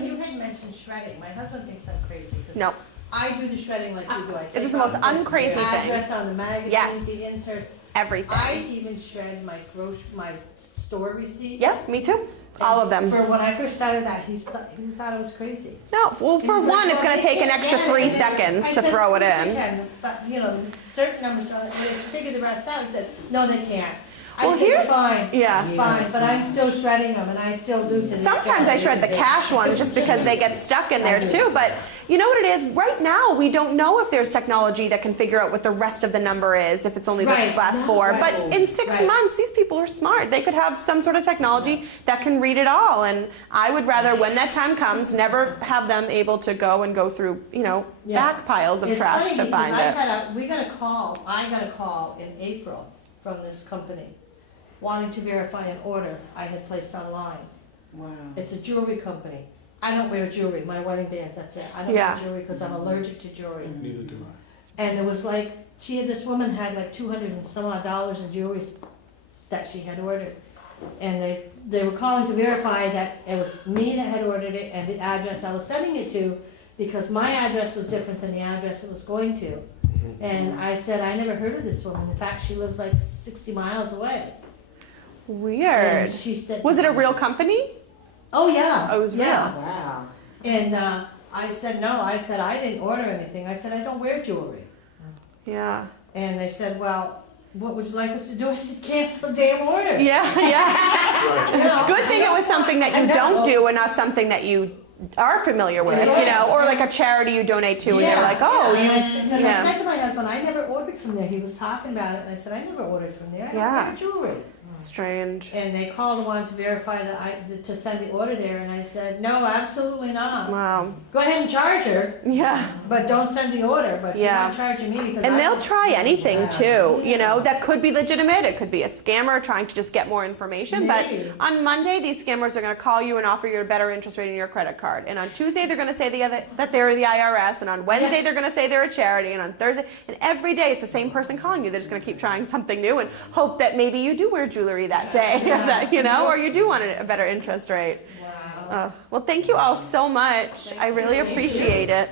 You had mentioned shredding. My husband thinks I'm crazy. No. I do the shredding like you do. It is the most uncrazy thing. Address on the magazines, Yes. the inserts. Everything. I even shred my store receipts. Yep, me too. All of them. For when I first started that, he thought I was crazy. No, well, for He's one, like, it's going to "Well, take an they extra can't 3 get it." seconds I to said, throw it "Of course they in. can," But, certain numbers on it, they figure the rest out. He said, "No, they can't." Well, I said, here's- fine, Yeah. fine, but I'm still shredding them, and I still do to this Sometimes day. I shred the cash ones just because they get stuck in there too. But you know what it is? Right now, we don't know if there's technology that can figure out what the rest of the number is, if it's only the Right. last 4. Right. But in 6 months, these people are smart. They could have some sort of technology that can read it all. And I would rather, when that time comes, never have them able to go through, back piles of It's trash funny to because find it. I got a call in April from this company wanting to verify an order I had placed online. Wow. It's a jewelry company. I don't wear jewelry, my wedding bands, that's it. I don't Yeah. wear jewelry because I'm allergic to jewelry. Neither do I. And it was this woman had like $200 and some odd dollars in jewelry that she had ordered. And they were calling to verify that it was me that had ordered it and the address I was sending it to, because my address was different than the address it was going to. And I said, I never heard of this woman. In fact, she lives like 60 miles away. Weird. And she said, Was it a real company? oh yeah. Oh, it was real. Yeah. Wow. And I said, no, I said, I didn't order anything. I said, I don't wear jewelry. Yeah. And they said, well, what would you like us to do? I said, cancel the damn order. Yeah, yeah. You know? Good thing it was something that you don't do and not something that you are familiar with, you know, or like a charity you donate to and you're like, oh, yeah. you, And I said, 'cause I yeah. said to my husband, I never ordered from there. He was talking about it, and I said, I never ordered from there. I don't Yeah. wear jewelry. Strange. And they called and wanted to verify to send the order there, and I said, no, absolutely not. Wow. Go ahead and charge her, Yeah. but don't send the order, but you're Yeah. not charging me because And I they'll don't- try anything too, you know, Yeah. that could be legitimate. It could be a scammer trying to just get more information. Maybe. But on Monday, these scammers are going to call you and offer you a better interest rate on your credit card. And on Tuesday, they're going to say that they're the IRS. And on Wednesday, Yeah. they're going to say they're a charity. And on Thursday, and every day, it's the same person calling you. They're just going to keep trying something new and hope that maybe you do wear jewelry that day, Yeah. that, you know, or you do want a better interest rate. Wow. Well, thank you all so much. I really appreciate it.